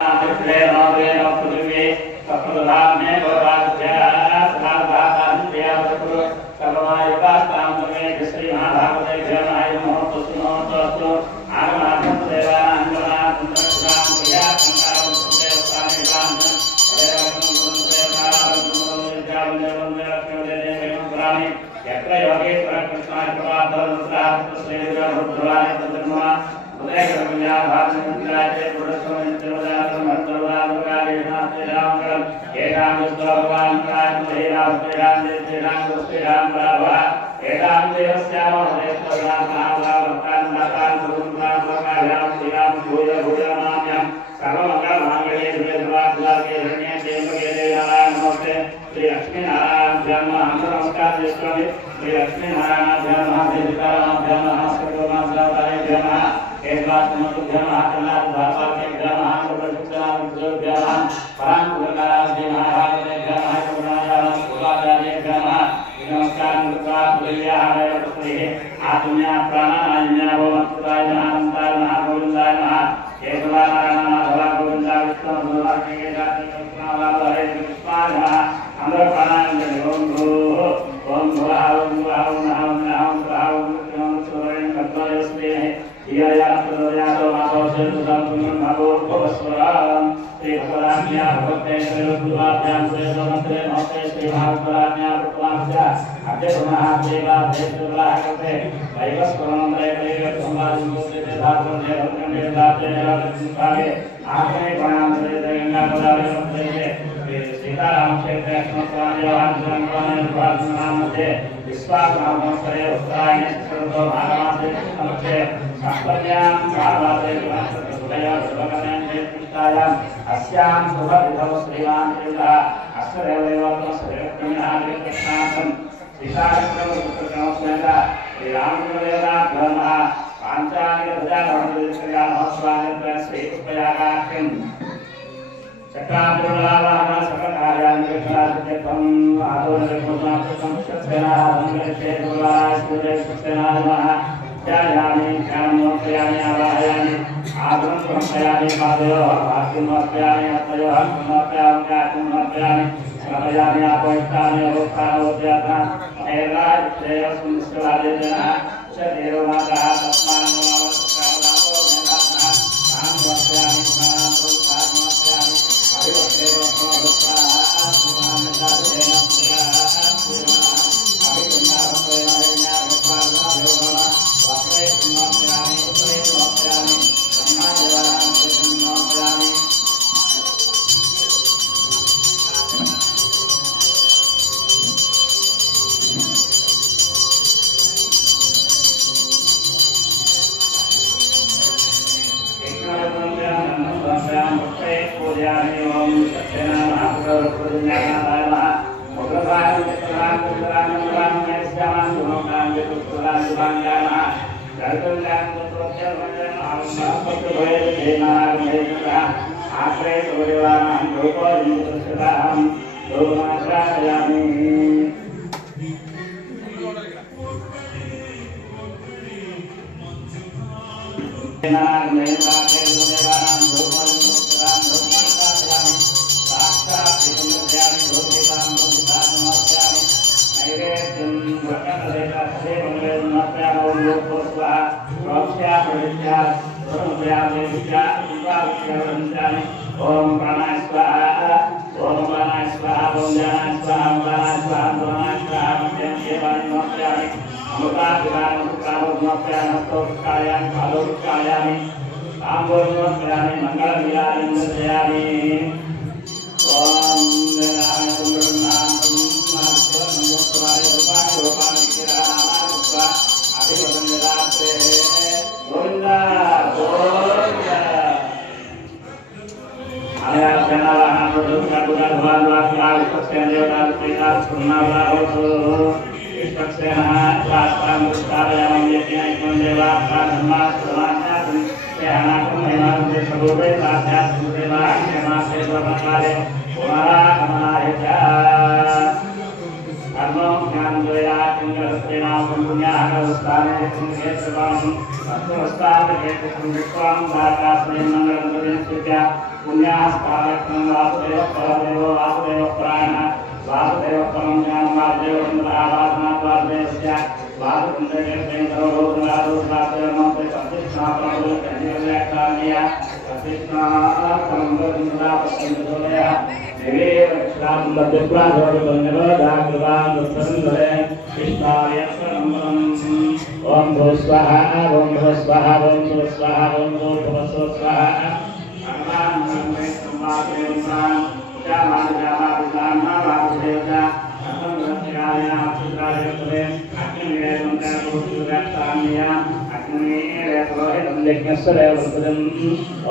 Namaste. पुण्यास्तारकं Vasudev परदेवो Vasudev प्राणः वासुदेव परं ज्ञानं वासुदेव इंद्रावासना वासुदेवस्य वासुदेवेन्द्रो भूतनादो वासुदेवमते प्रतिष्ठापनों कन्याव्याख्यानिया प्रतिष्ठापनों देवेव कृष्णांदुप्राधोरुपन्नरोधाकृवांदुप्तसुन्दरे कृष्णाय शरणं ओम भो स्वाहा ओम भो स्वाहा ओम भो स्वाहा ओम भो स्वाहा भगवान नमः संवादेवान जामाजामाविदानावादेवता अहंग्रहयाय आत्मरायत्वे अग्निवेदमंत्रपुरुषात्मानिया अग्निवेदरोहितंयज्ञस्वरेवृतम्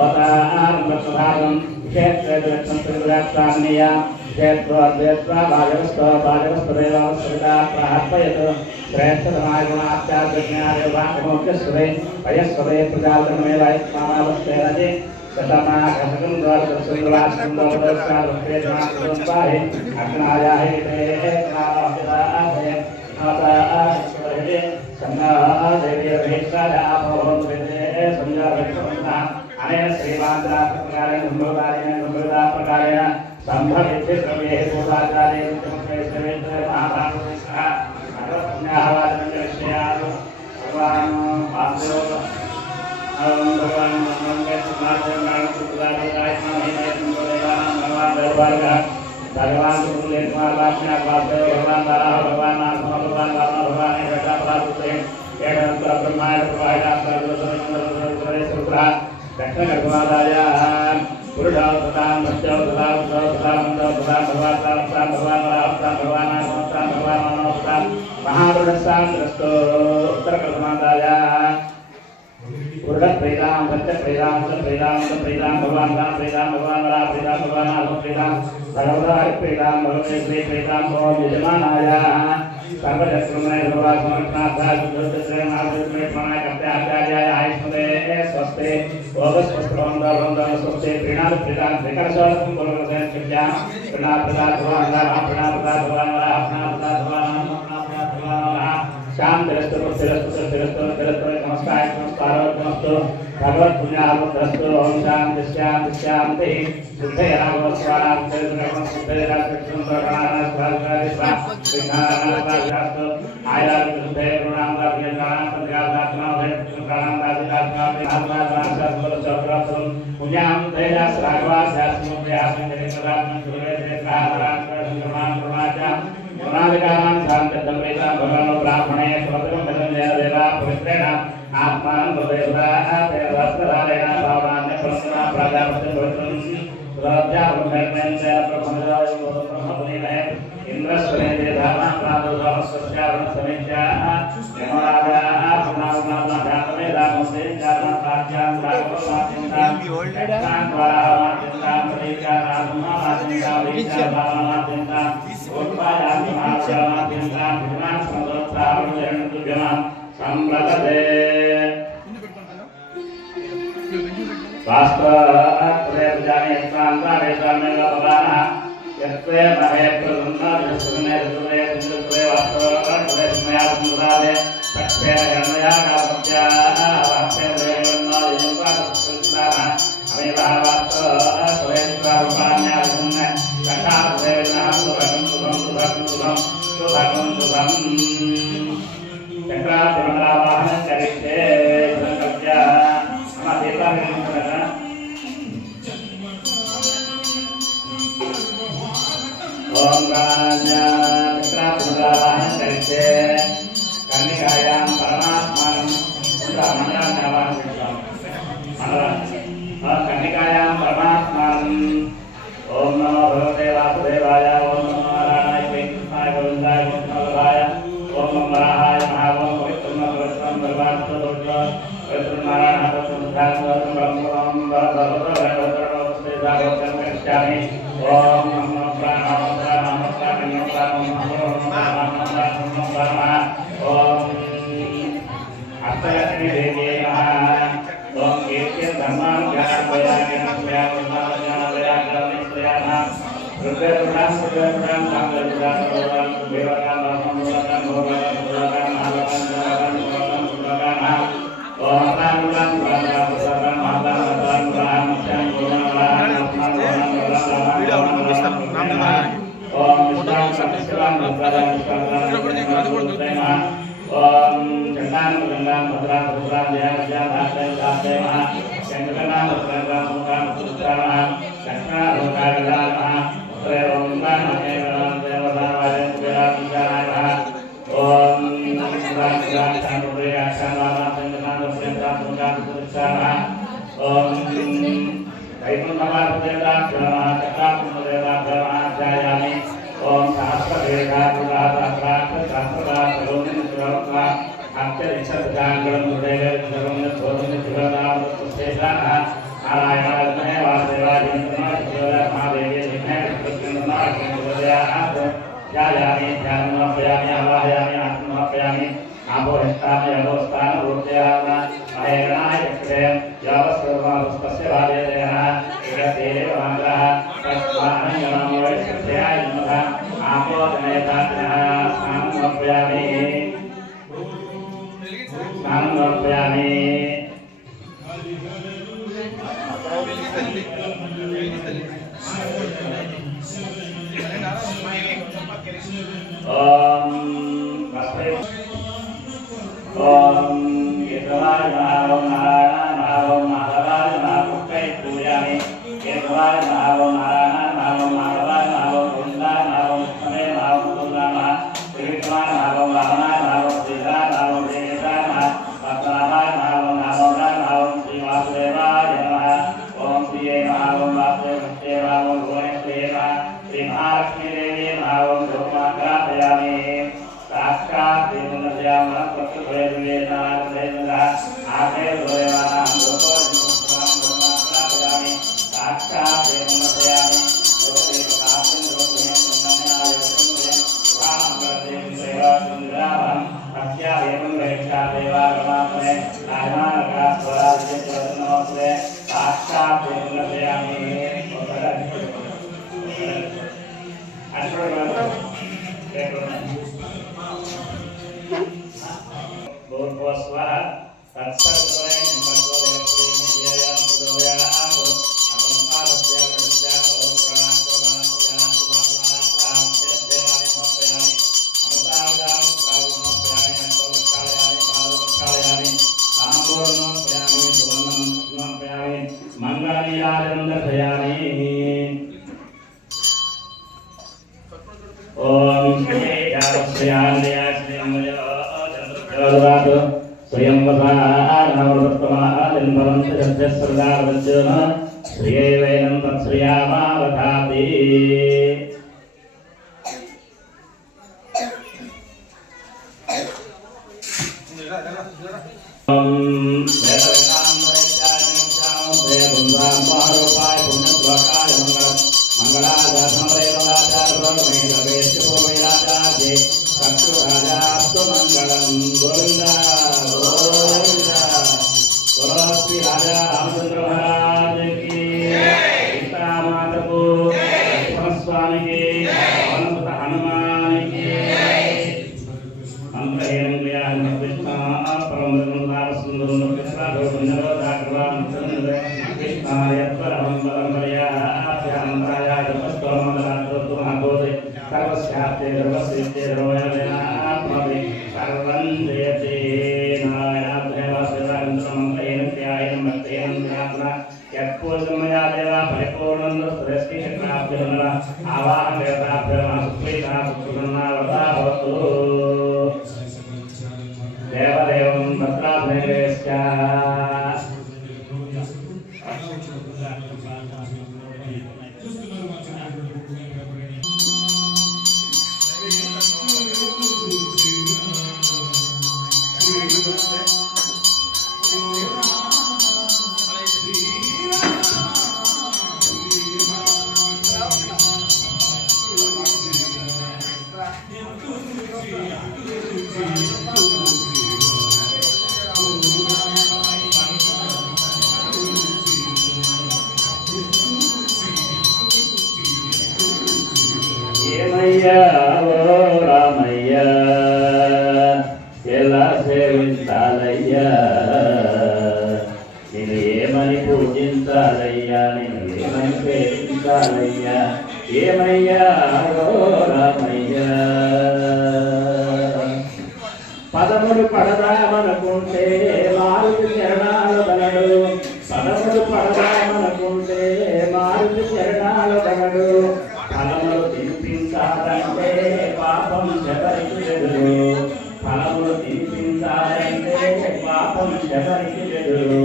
ओतारम्भप्रभावम् क्षेत्रदक्षिणपुरुषात्मानिया क्षेत्रोद्वेत्वा भाजवस्वभाजवस्वदेवावस्वविदा प्राहर्पयत् श्रेष्ठतमागमात्याज्ञादेवाकमोक्षस्वरे पयस्वरे प्रजातमेवायत्मामावस्तेरजे शतमाघसकं द्वारसंग्रासुन्दरस्कारुपेजमास्वाहे अग्नायाहे नातास्वरे संज्ञादेवीरभेक्षायापभवन्ते संज्ञाभेक्षवन्तः अनेन श्रीमान्द्राप्रकारेण नम्रदारेण संभवित्य सर्वे पूजाचार्येण महाभागवतः अग्रपुण्याहवाचनविषयाः भगवान् वासुदेव भगवान भगवान प्रेदाम सत्य प्रेदाम सत्य प्रेदाम सत्य प्रेदाम भगवान राम प्रेदाम भगवान राम प्रेदाम भगवान राम प्रेदाम भगवताय प्रेदाम भगवते श्री प्रेदाम ओम यजमानाय सर्वजस्मने भगवान समर्थनार्थाय सुदर्शने नामस्मृते प्रणाय करते आचार्याय आयुष्मते स्वस्ते ओगस्वस्त्रवंदवंदव स्वस्ते प्रेणाम प्रेदाम विकर्षवं बोलवते चित्या प्रेणाम प्रेदाम भगवान राम प्रेणाम प्रेदाम भगवान राम प्रेणाम प्रेदाम भगवान राम शांतिरस्तु नमस्कार नमस्कारो भगवत पुण्यावतस्तु ओम शांति शांति शांति शुद्धया भगवत्स्वाराम तेजकर्म शुद्धया सक्षम प्रकारान स्वागतादिस्वा विघ्नानापास्तु आयारुद्धे गुणांगाभ्यंगानां पंचकात्माभ्यं प्राणांगादिकात्माभ्यं आत्मात्मासत्वं चक्रासुरं पुण्यां तेजस राघवास्यास्मुभ्यास्मिं जगन्नाथं सुरेन्द्रे प्राहारां कर्मणां प्रमाचा गुणादिकानां शांततमेता भगवान् ब्राह्मणे स्वतंत्रं धर्मजय देवा पवित्रेण आत्मानं भवेद्राः तेरवस्त्रधारेण भावान्य प्रसन्ना प्राजापतिं पवित्रं सुराध्यावधर्मेण च प्रभुमदाय ब्रह्मपुनीमहे इन्द्रस्वरेन्द्रे धामां प्रादुर्भावस्वस्यावरण समेत्याः यमराजाः पुनावनावनाधातमे रामसे जातं प्राच्यां राघवमाचिन्तां यक्षां द्वारामाचिन्तां प्रतीक्षा राघवमाचिन्तां वीक्षा भावमाचिन्तां उत्पायामि महाश्यामाचिन्तां विमां समदोत्साहं संप्रदते शास्त्रात्रे जाने प्रांतारे जाने लपदाना यत्ते महे प्रसन्ना विष्णुने सुरे सुरे वास्तवत्रे स्मयात्मदाले सत्ये यमया कामत्या वास्ते देवन्ना यंका सुस्ताना अमेवा वास्तव स्वयंका रूपाण्या सुन्ने कथा देवना सुभं चक्रा तिमरावाहन चरित्रे संकप्या समाधेता विमुक्तः ओम राजा चक्रा तिमरावाहन चरित्रे कन्निकायां परमात्मानं ब्रह्मज्ञानवान् कन्निकायां परमात्मानं ओम नमो भगवते वासुदेवाय ओम नमो नारायणाय कृष्णाय गोविन्दाय गोविन्दराय ओम वराहाय महावं पवित्रं पवित्रं भगवान् पवित्रं नारायण पवित्रं ब्रह्मं भगवते जागृतं करिष्यामि ओम नमो प्राणाय ओम अष्टलक्ष्मी देवी नमः ओम कीर्ति धर्मं ज्ञानवैराग्यं रुद्रपुराण ओम ओम चंडान गंगान भद्रा भद्रा जया जया धात्रे धात्रे महा चंद्रगना भद्रा मुखा भद्रा महा चक्रा भद्रा गदा महा उत्तरे ओम गान महे गणान देवता वाले कुबेरा विचाराय महा ओम शिवाय शिवाय शांतुरे आशान वाला चंद्रगना भद्रा मुखा भद्रा महा ओम कैकुंठमा भद्रा महा चक्रा भद्रा महा जायामि ओम सहस्र वेदा पुराता प्रात सहस्रदा करोमि सुरत्वा अत्य इच्छांगलं हृदये सर्वं धोरं सुरनाम सुस्तेषाः नारायणाय वासुदेवाय नमः महादेवे विष्णवे कृष्णनाय कृष्णोदयात् जायामि ध्यानमपयामि आवाहयामि आत्ममपयामि आपोहिष्ठामि अवस्थान रूपयामि महेगणाय चक्रे यावस्सर्वस्तस्य वादेयः एकतेव मात्रः तस्मान् नमो वैष्णवाय नमः आपोदनेतात्मः स्नानमपयामि ओम केतवाय नमः ओम नारायणाय नमः ओम माधवाय नमः पुष्पै पूजयामि केतवाय नमः ओम नारायणाय नमः ओम माधवाय नमः ओम गोविन्दाय नमः ओम कृष्णाय नमः ओम मुकुन्दाय नमः त्रिविक्रमाय नमः ओम वामनाय नमः ओम श्रीधराय नमः ओम देवेशाय नमः पद्मनाभाय नमः ओम नामोदराय नमः ओम श्री वासुदेवाय नमः ओम श्रीये नमः ओम वासुदेवाय नमः ओम भुवनेश्वरी नमः श्री महालक्ष्मी देवी नमः ओम धूपमाग्रापयामि साक्षात् देवनद्यामः प्रत्यभयद्वेनादेवनः आखेर्भयवानां धूपोदिमुक्तां धूपमाग्रापयामि साक्षात् देवनद्यामि लोकेकदासिं लोकेन सुन्दरनाय सुन्दरं रामकरदेवी सेवा सुन्दरामं तस्या एवं वेक्षा देवागमामने नायमानका स्वराज्यजनोत्रे साक्षात् देवनद्यामि Swah, Tatsaraya, Nimbaswaya, Jaya, Pudaya, Abu, Akampada, Jaya, Om Pranaswana, Pujana, Subhamana, Devani, Mopayani, Amadavadam, Pavana, Payani, Akokalayani, Pavakalayani, Samburno, Payani, Suvanam, Payani, Mangali, Adanda, Payani. Om Jaya, Jaya, स्वयंवसानवृत्तमादिन्भवन्ति सत्यस्रदावज्जन श्रियैवैनं तत्श्रियामावधाति చింతారయ్యా ఏమయ్యా రామయ్యా పదములు పడదామనుకుంటే మారుతి చరణాలు బలడు పదములు పడదామనుకుంటే మారుతి చరణాలు బలడు ఫలములు తినిపించాలంటే పాపం ఎవరికి ఎదురు ఫలములు తినిపించాలంటే పాపం ఎవరికి ఎదురు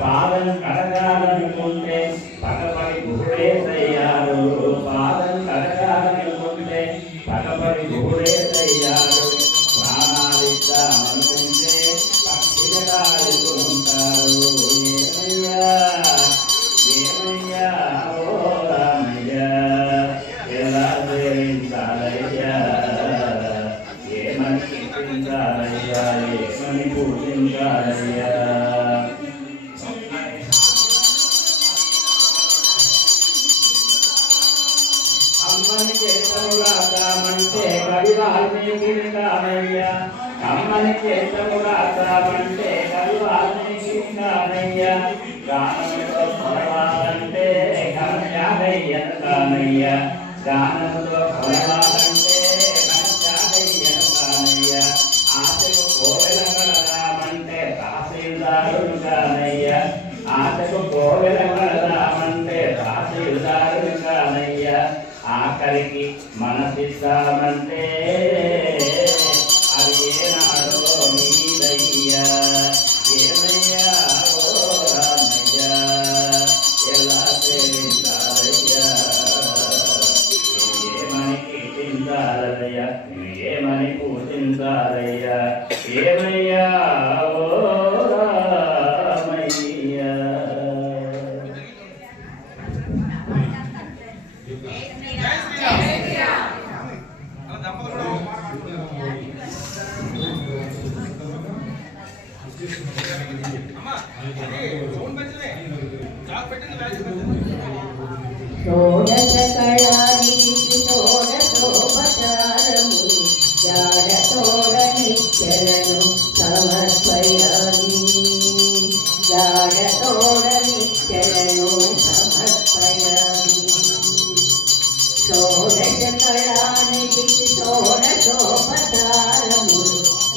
పాదం కడగాలనుకుంటే పగపడి గుహేసయ్యారు పాదం కడగాలనుకుంటే పగపడి గుహేసయ్యారు ప్రాణాలిద్దామనుకుంటే పక్షిగా ఉంటారు ఏమయ్యా ఏమయ్యా ఓ రామయ్యా ఎలా సేవించాలయ్యా ఏమని కీర్తించాలయ్యా ఏమని పూజించాలయ్యా అమ్మని చేతమురాదామంటే కవి వాల్మీకి కానయ్యా అమ్మని చేతమురాదామంటే కవి వాల్మీకి కానయ్యా గానముతో కొలవాలంటే ఘనత్యాగయ్యను కానయ్యా గానముతో కొలవాలంటే ఘనత్యాగయ్యను కానయ్యా ఆశకు కోవెల కలదామంటే తహసీల్దారును కానయ్యా ఆశకు కోవెల కలదామంటే తహసీల్దారును కానయ్యా ఆఖరికి మనసిద్దామంటే అది ఏనాడో నీదయ్యా ఏమయ్యా ఓ రామయ్యా ఎలా సేవించాలయ్యా ఏమని కీర్తించాలయ్యా ఏమని పూజించాలయ్యా ఏమయ్యా ఓ రామయ్యా షోడశకళానిధికి షోడశోపచారములు జాడతోడనిచ్చలను సమర్పయామి జాడతోడనిచ్చలను సమర్పయామి షోడశకళానిధికి షోడశోపచారములు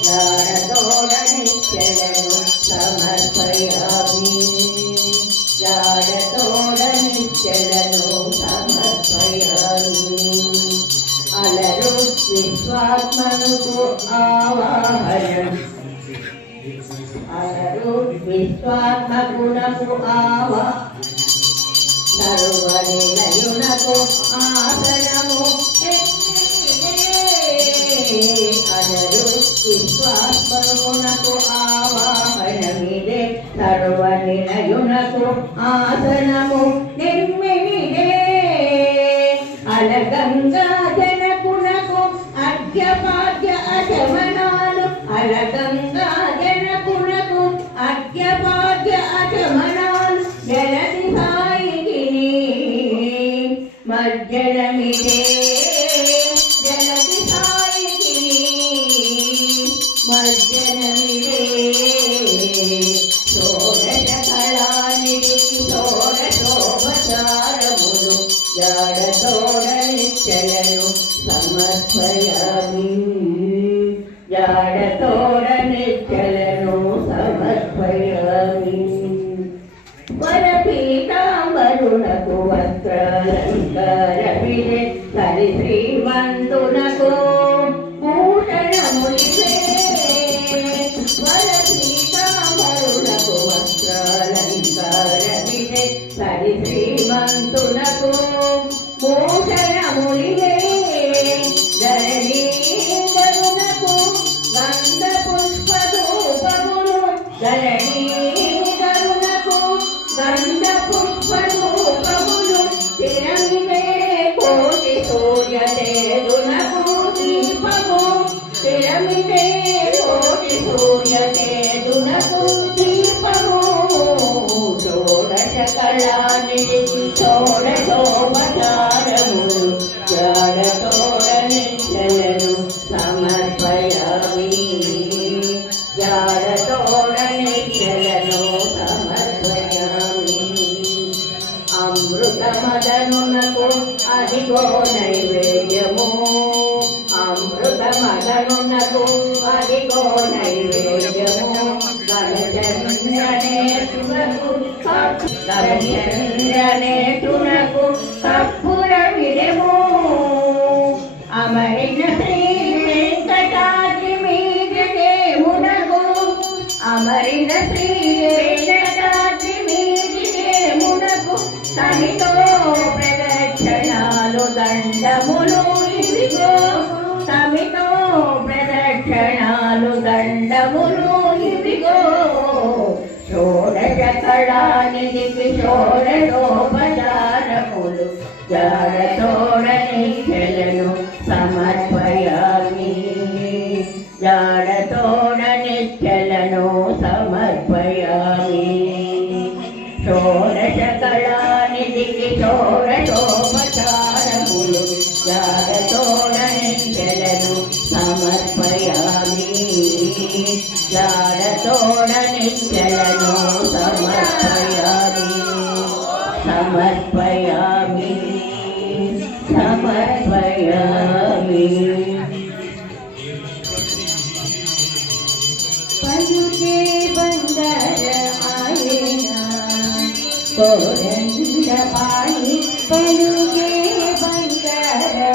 జాడతోడనిచ్చలను సమర్పయామి జాడతోడనిచ్చలను సమర్పయామి అలరు విశ్వాత్మనుకు ఆవాహనం అలరు విశ్వాత్మకునకు ఆవా సర్వనిలయునకు ఆసనము అలరు విశ్వాత్మకునకు ఆవాహనమిదే సర్వనిలయునకు ఆసనము నిర్మిదే అలగంగా జనకునకు అర్ఘ్యపాద్య అచమనాలు అలగంగా జనకునకు అర్ఘ్యపాద్య అచమనాలు జలది సాయికి మజ్జనమిదే జలది సాయికి మజ్జనమిదే షోడశకళానిధికి షోడశోపచారములు జాడతోడనిచ్చలను సమర్పయామి జాడతోడనిచ్చలను సమర్పయామి వరపీతాంబరునకు వస్త్రాలంకారమిదే సరి శ్రీమంతునకు భూషణములివే వరపీతాంబరునకు వస్త్రాలంకారమిదే సరి శ్రీమంతునకు భూషణములివే ధరణీధరునకు గంధ పుష్పధూపములు ధరణీధరునకు గంధ పుష్పధూపములు తిరమిదే కోటి సూర్యతేజునకు దీపము తిరమిదే కోటి సూర్యతేజునకు దీపము షోడశకళానిధికి షోడశోపచారములు జాడతోడనిచ్చలను సమర్పయామి జాడతోడనిచ్చలను సమర్పయామి అమృతమదను మదనునకు అదిగో నైవేద్యము అమృత మదనునకు అదిగో నైవేద్యము గగచంద్రనేతునకు కర్పూర విడము అమరిన శ్రీ వెంకటాద్రి మీద దేవునకు అమరిన శ్రీ వెంకటాద్రి మీద దేవునకు తనితో ప్రదక్షిణాలు దండములు ఇదిగో తమితో ప్రదక్షిణాలు దండములు ఇదిగో షోడశ కళానిధికి షోడశోపచారములు జాడతోడనిచ్చలను సమర్పయామి జాడతోడనిచ్చలను సమర్పయామి షోడశ కళానిధికి షోడశోపచారములు జాడతోడనిచ్చలను సమర్పయామి జాడతోడనిచ్చలను సమర్పయామి సమర్పయామి సమర్పయామి పలుకే బంగారమాయన కోరంద పాణి పలుకే బంగారమాయన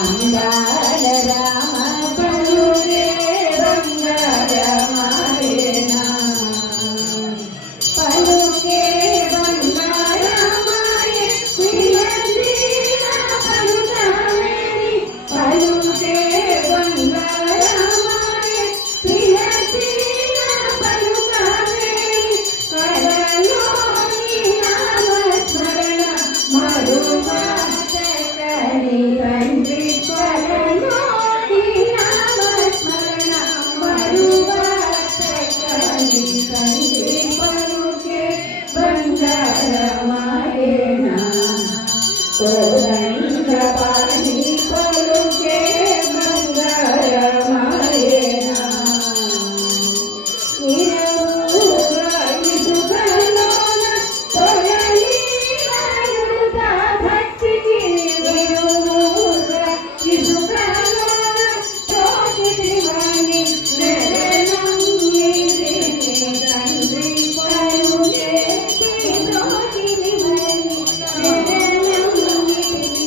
అంగాల రామ పలుకే బంగారమాయన పలుకే బంగారమాయ ప్రియలీల పలుకావేని పలుకే బంగారమాయ ప్రియలీల పలుకావేని కరలోని నామస్మరణ మరుమాచకని తండ్రి కరలోని నామస్మరణ మరుమాచకని తండ్రి పలుకే బంగారమాయన కోరంగ పాణి పలుకే బంగారమాయన ఇరువుగా ఇసుకలోన తొలలీలాయుత భక్తికి ఇరువుగా ఇసుకలోన తోచితివని నెరనంగి తండ్రి పలుకే తోచితివని నెరనంగి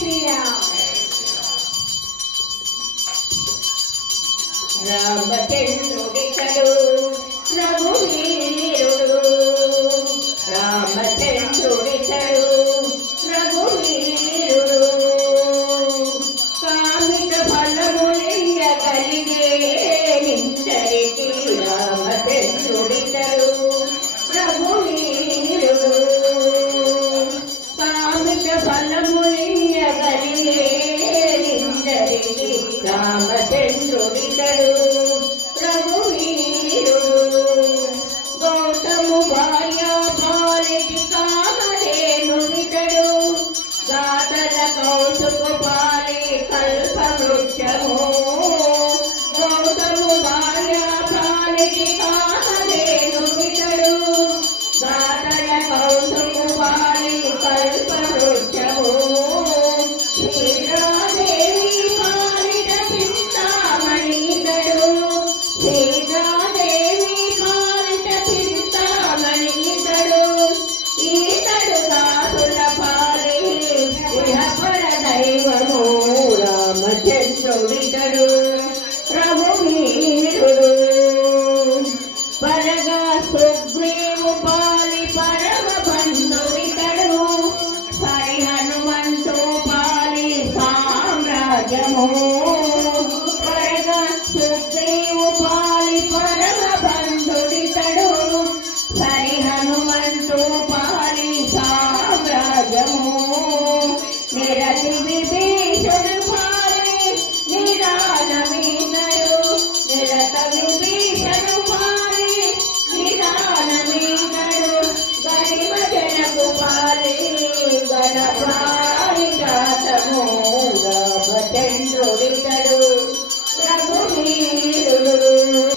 శ్రీరామ్. రామచంద్రుడితడు రఘువీరుడు, రామచంద్రుడితడు రఘువీరుడు, కామిత ఫలములియ్యగలిగే నిందరికి రామచంద్రుడితడు రఘువీరుడు, కామిత ఫలములియ్యగలిగే నిందరికి రామచంద్రుడితడు రఘువీరుడు, గౌతము భార్య పాలిటి కామధేనుడితడు, గాతల కౌసుకు పాలి కల్పవృక్షము, గౌతము భార్య పాలిటి కామధేనుడితడు, గాతల కౌసుకు పాలి కల్పవృక్షము, సీతాదేవి పాలిట చింతామణితడు, సీతాదేవి పాలిట చింతామణితడు, ఈతడు దాసుల పాలి ఇహపర దైవము రామచంద్రుడితడు రఘువీరుడు, పరగా సుగ్రీవు పాలి పరమ బంధుడితడు, హరి హనుమంతు పాలి సామ్రాజ్యము, పరగా సుగ్రీవు పాలి పరమ బంధుడితడు, హరి హనుమంతు పాలి సామ్రాజ్యము, నిరతి విభీషణు పాలి నిదానమీతడు, నిరత విభీషణు పాలి నిదానమీతడు, గరిమ జనకు పాలి గణపాలి జాతము రామచంద్రుడితడు రఘువీరుడు,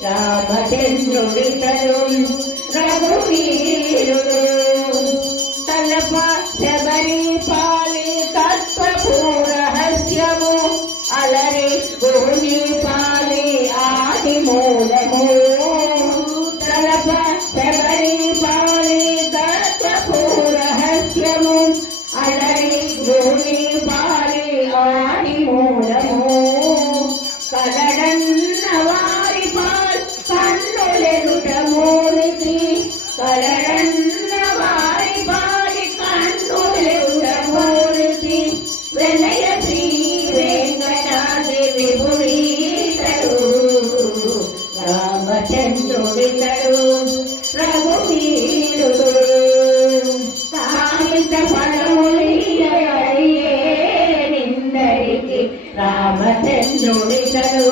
రామచంద్రుడితడు రఘువీరుడు, తలప శబరి పాలి తత్వపు రహస్యము, అలరి భూమి పాలి ఆది మూలము, తలప శబరి పాలి తత్వపు రహస్యము, అలరి భూమి పాలి ఆది మూలము, కలడన్న వారి పాల్ కన్నులెదుట మూలికి, కలడన్న వారి పాలి కన్నులెదుట మూలికి, వినయ శ్రీ వెంకటాద్రి విభుడీతడు రామచంద్రుడితడు రఘువీరుడు, కామిత ఫలములియ్యగలిగే నిందరికి రామచంద్రుడితడు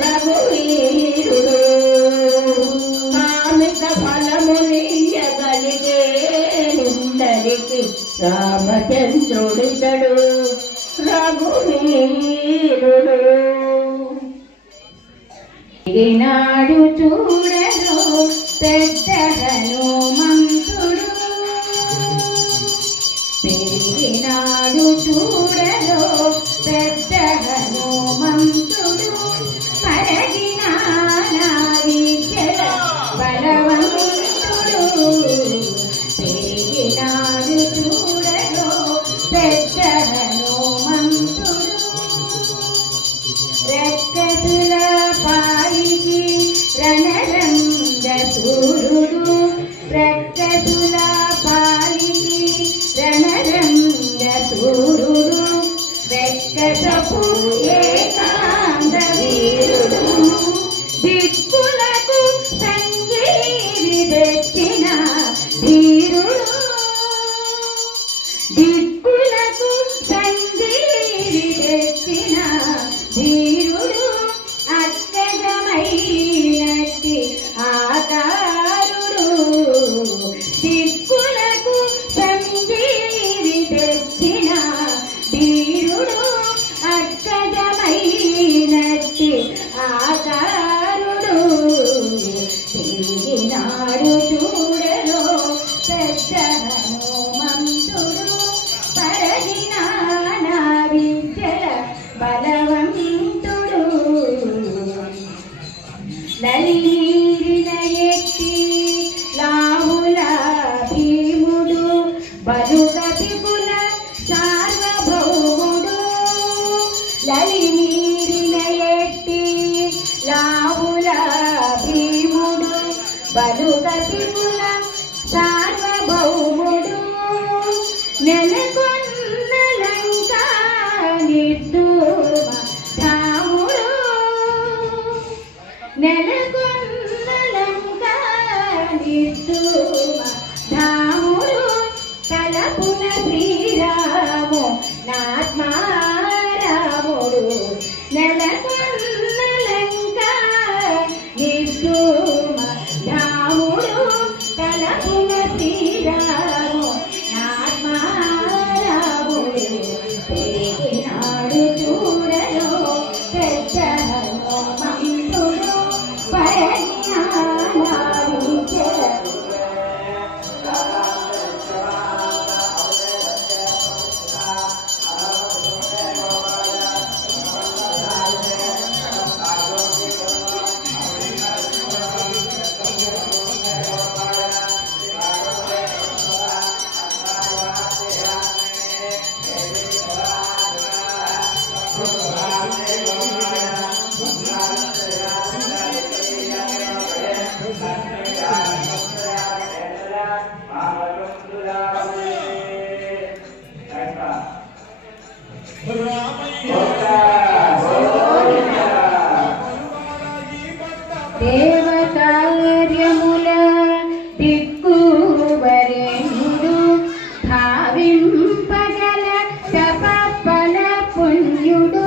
రఘువీరుడు, కామిత ఫలములియ్యగలిగే నిందరికి రామచంద్రుడితడు రఘువీరుడు. ఈనాడు చూడరు పెద్ద హనుమంతుడు, పెరిగినాడు చూడరు పెద్ద హనుమంతుడు, పరగిన నా విద్యల బలవంతుడు, పెరిగినాడు చూడరు పెద్ద హనుమంతుడు, రెక్కతుల పాలికి రణరంగ సూర్యుడు, రెక్క దేవకార్యముల దిక్కువరేణుడు భావింపగల తపఫల పుణ్యుడు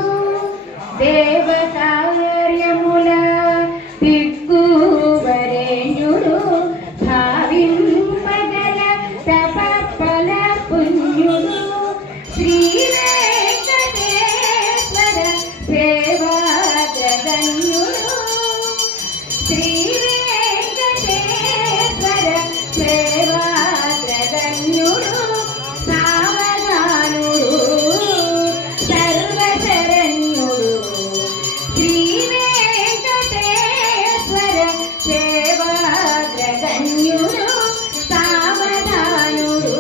దేవకార్యముల దిక్కువరేణుడు భావింపగల తపఫల పుణ్యుడు శ్రీ వెంకటేశ్వర సేవాగ్రగణ్యుడు శ్రీ వెంకటేశ్వర సేవాగ్రగణ్యుడు సావధానుడు సర్వశరణ్యుడు శ్రీ వెంకటేశ్వర సేవాగ్రగణ్యుడు సావధానుడు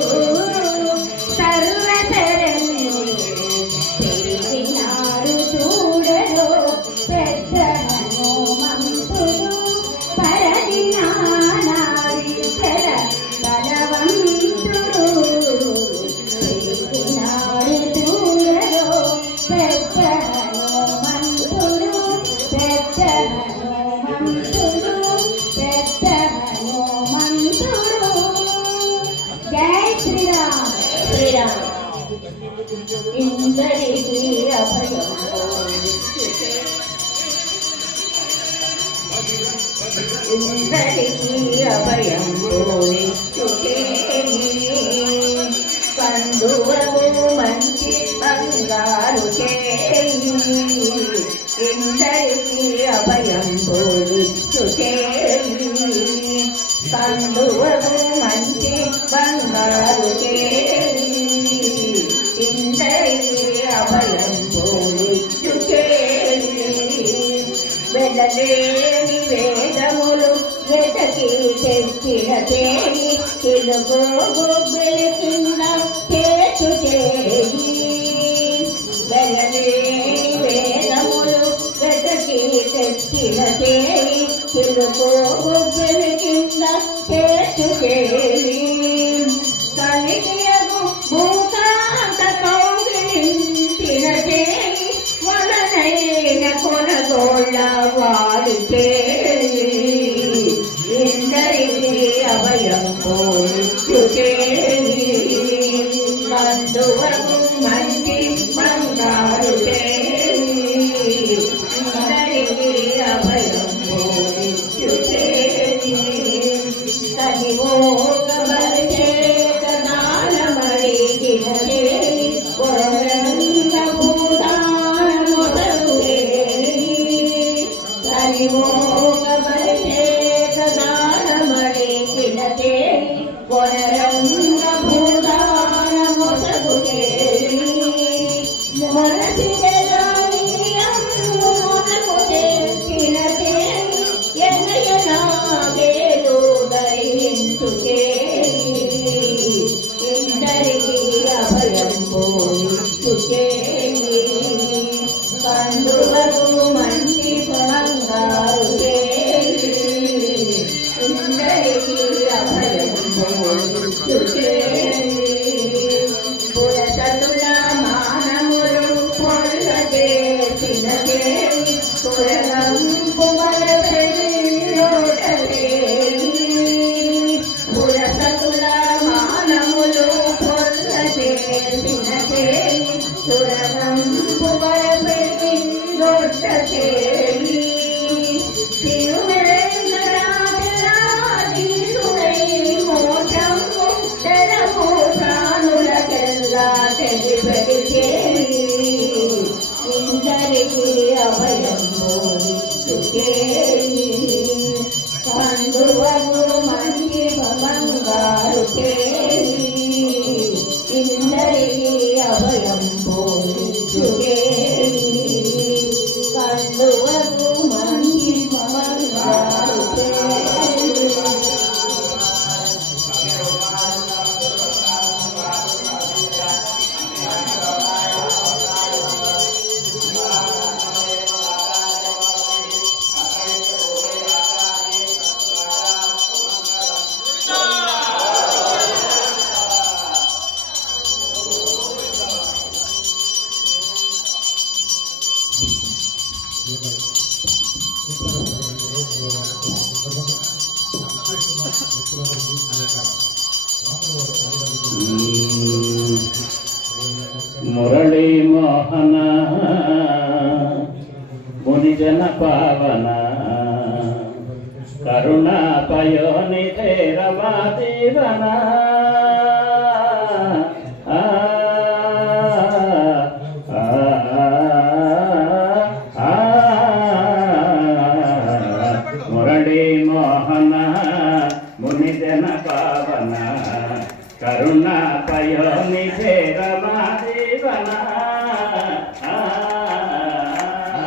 సర్వశరణ్యుడు తిరిగినాడు చూడలో పెద్ద హనుమంతుడు పరదినానావికల బలవంతుడు తిరిగినాడు చూడలో పెద్ద హనుమంతుడు పెద్ద హనుమంతుడు పెద్ద హనుమంతుడు జై శ్రీరామ్ శ్రీరామ్ ఇందరికీ అభయం ఇందరికీ అభయం కందువము మంచి బంగారు చేయి ఇందరికీ అభయం కందువము మంచి బంగారు చేయి ఇందరికీ అభయం వెళ్ళలేని వేదములు వెతకి తెచ్చిన చేయి తెలుగు కింద చేతు చేయి వెళ్ళలేని వేదములు వెతకి తెచ్చిన చేయి తెలుగు కింద చేతు చేయి కలిగియగు భూతాంత కౌగిలించిన చేయి వలనైన కొనగోళ్ళ వాడి చేయి ఇందరికీ అభయం పోలిచ్చు చేయి కందువకు మంచి బంగారు చేయి ఇందరికీ అభయం పోలిచ్చు చేయి కదివోగబరి చేత దానమడిగిన చేయి కొరంగ భూతానముదరు కదివోగబరి చేత దానమడిగిన చేయి కొరంగ భూతానముదరు మొనసిగలానియమునకు తెచ్చిన చేయి ఎన్నయనాగేలు ధరించు చేయి ఇందరికీ అభయం పోలిచ్చు చేయి కందువకు మంచి బంగారు చేయి ఇందరికీ అభయం పోలిచ్చు చేయి పురసతుల మానములు పొల్ల చేసిన చేయి పురగంపు మరపెల్లోట చేయి పురసతుల మానములు పొల్ల చేసిన చేయి పురగంపు మరపెల్లోట చేయి తిరువెంకటాచలాధీశుడై మోక్షము తెరము ప్రాణులకెల్లా తెలిపడి చేయి ఇందరికీ అభయం పోలిచ్చు చేయి కందువకు మంచి బంగారు చేయి ఇందరికీ అభయం పోలిచ్చు చేయి కందువకు మంచి బంగారు చేయి మురళీ మోహన మునిజన పావన కరుణా పయోనిధే రమా జీవన మురళీ మోహన మునిజన పావన కరుణా పయోనిధే రమా జీవన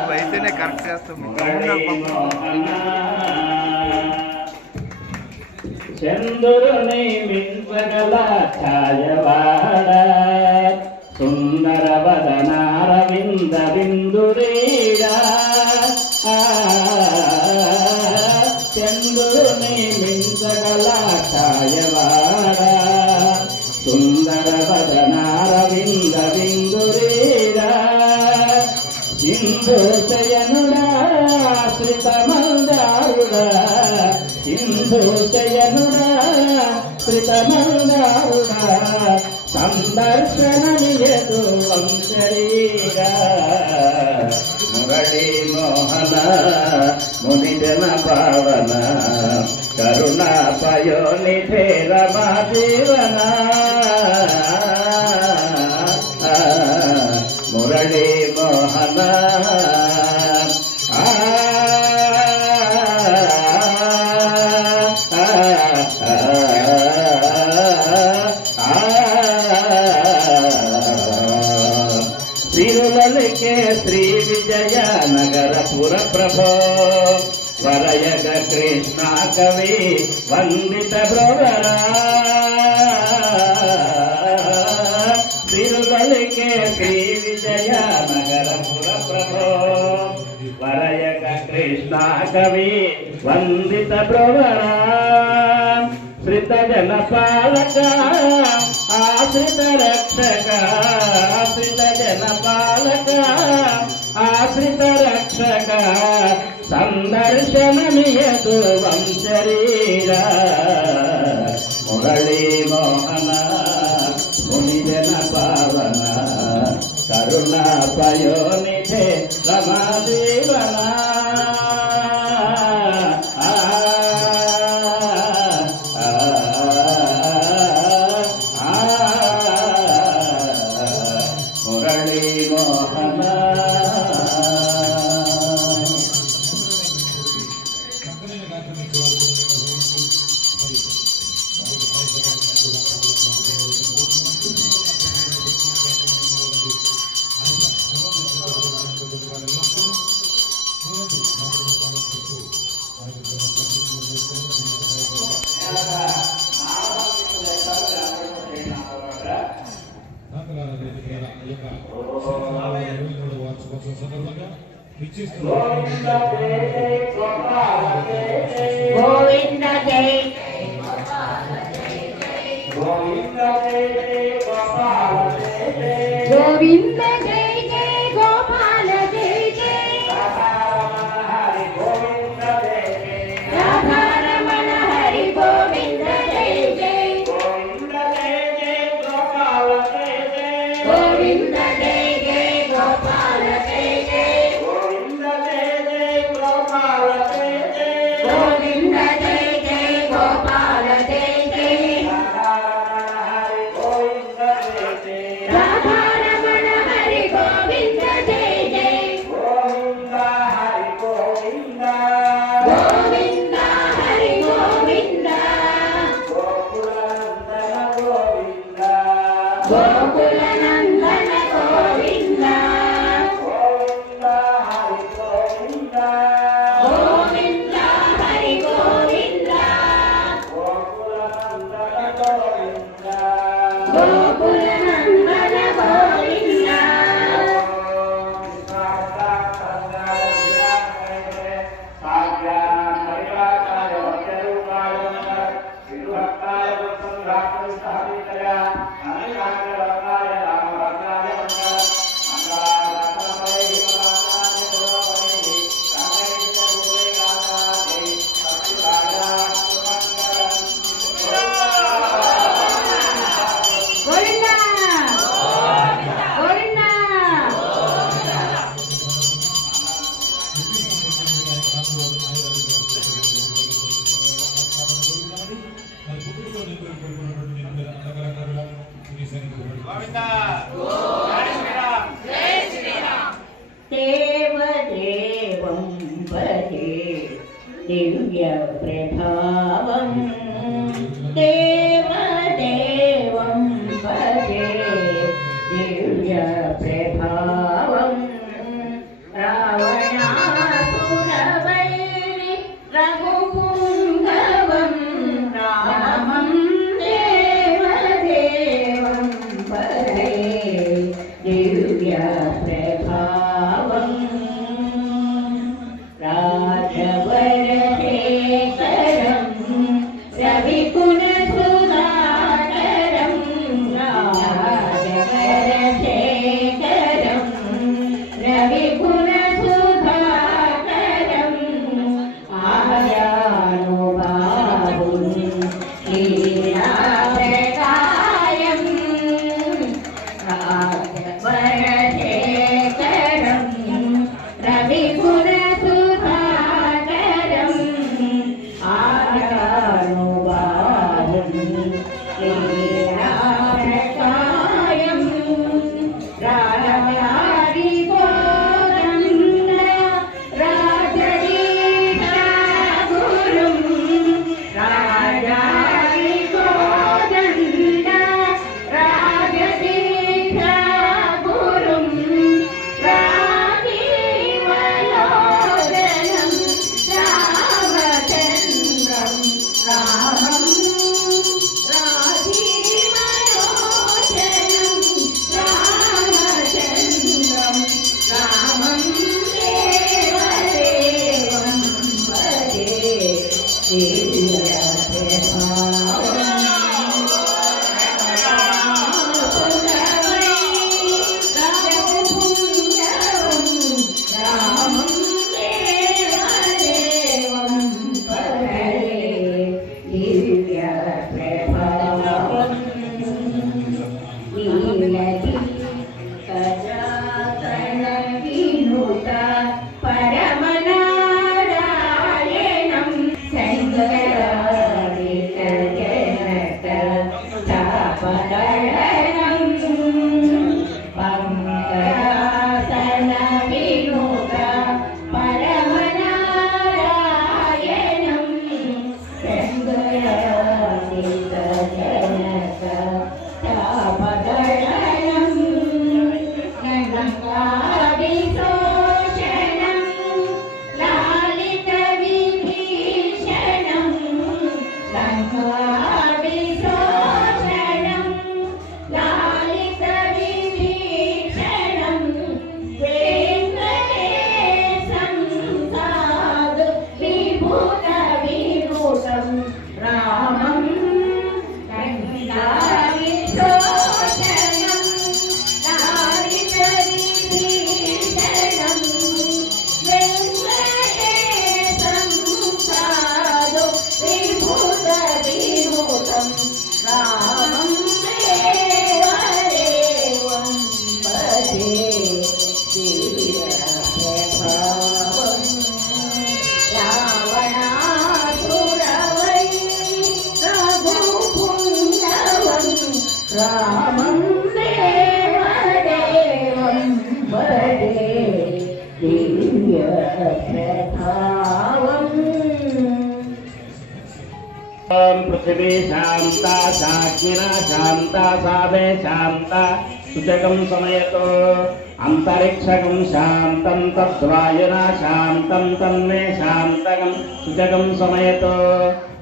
అయితేనే కరెక్ట్ చేస్తాము. చంద్రుని మించగల ఛాయవాడ సుందర వదనారవింద బిందురీడా చంద్రుని మించగల ఛాయవాడ సుందర వదనారవింద బిందురీడా సింధు శయనుడా శ్రితమందారుడా సింధు శయనుడా శ్రితమందారుడా సందర్శనమియదు వంశరీరా మురళీ మోహన మునిజన పావన కరుణా పయోనిధే రమా జీవన మురళీ మోహన శ్రీలలికే శ్రీ విజయ నగరపుర ప్రభో వరయగ కృష్ణ కవి వందిత బ్రోవరా శ్రీలలికే శ్రీ విజయ నగరపుర ప్రభో వరయగ కృష్ణ కవి వందిత బ్రోవరా శ్రిత జన పాలక ఆశ్రిత రక్షక ఆశ్రిత జన పాలక ఆశ్రిత రక్షక సందర్శనమియదు వంశరీరా మురళీ మోహన మునిజన పావన కరుణా పయోనిధే రమా జీవన మురళీ మోహన గోవింద జై గోవింద జై జై గోపాల జై జై రాధారమణ హరి గోవింద జై జై గోవింద జై జై గోపాల జై జై గోవింద జై జై గోపాల జై జై గోవింద జై జై గోపాల జై జై రాధారమణ హరి గోవింద प्रभावं देवदेवं भजे दिव्य प्रभावं रावणासुरवैरि रघुपुङ्गवं रामं देवदेवं भजे दिव्य प्रभावं राजवरशेखरं रविकुलसुधाकरं राजवरशेखरं रविकुलसुधाकरं आर्यानुबाहुं लीलाप्रकायं राजवरशेखरं रविकुलसुधाकरं आर्यानुबाहुं लीलाप्रकायं राजराजिकोदण्ड राजदीक्षागुरुं राजराजिकोदण्ड राजदीक्षागुरुं राजीवलोचनं रामचन्द्रं रामं राजीवलोचनं रामचन्द्रं रामं देवदेवं भजे रामं देवदेवं भजे दिव्य प्रभावं लीलति कजातनविनुत परमनारायणं शङ्करादितजनक तापदळनं पङ्कजासनविनुत परमनारायणं शङ्करादितजनक तापदळनं गङ्गाविशोषणं लालितविभीषणं गङ्गाविशोषणं लालितविभीषणं वेङ्कटेशं साधु विभूतविभूतं रामं गङ्गाविशोषणं लालितविभीषणं वेङ्कटेशं साधु विभूतविभूतं रामं देवदेवं भजे दिव्यप्रभावं रावणासुरवैरि रघुपुङ्गवं रामं देवदेवं भजे दिव्यप्रभावम् पृथिवी शान्ता साग्निना शान्ता सावे शान्ता सुजगं समयतो अन्तरिक्षगं शान्तं तद्वायुना शान्तं तन्मे शान्तगं सुजगं समयतो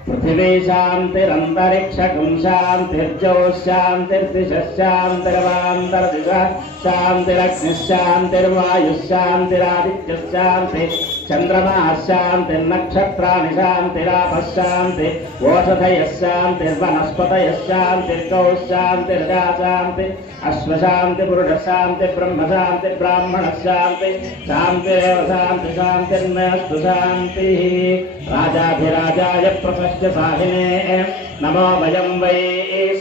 पृथिवी शान्तिरन्तरिक्षगं शान्तिर्जौ शान्तिर्दिशः शान्तिर्वान्तर्दिशः शान्तिरग्निः शान्तिर्वायुः शान्तिरादित्यः शान्तिः चन्द्रमाः शान्तिर्नक्षत्राणि शान्तिरापः शान्तिः ओषधयः शान्तिर्वनस्पतयः शान्तिर्गौः शान्तिर्गा शान्तिः अश्वशान्तिः ब्रह्म शान्तिः ब्राह्मणः शान्तिः शान्तिरेव शान्तिः शान्तिर्नस्तु शान्तिः राजाधिराजाय प्रशस्य साहिने नमो वयं वै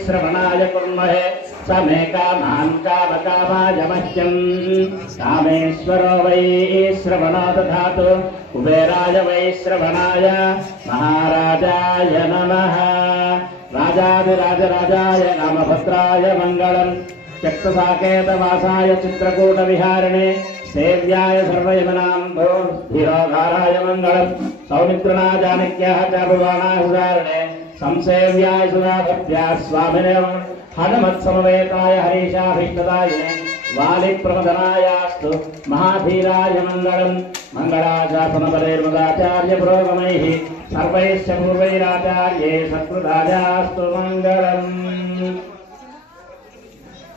श्रवणाय कुर्महे समे कामान् कामकामाय मह्यं कामेश्वरो वै श्रवणो दधातु कुबेराय वै श्रवणाय महाराजाय नमः राजाधिराजराजाय नामभद्राय मङ्गलम् त्यक्तसाकेतवासाय चित्रकूटविहारिणे सेव्याय सर्वयमनां भूर्धिरोधाराय मङ्गलम् सौमित्रना जानक्यः च भुवानाः उदाहरणे संसेव्याय सुधाभक्त्या स्वामिने हनुमत्समवेताय हरीशाभीष्टदायिने वालिप्रमदनायास्तु महाधीराय मङ्गलम् मङ्गलाशासनपदैर्मदाचार्य पुरोगमैः सर्वैश्च पूर्वैराचार्ये सत्कृतायास्तु मङ्गलम्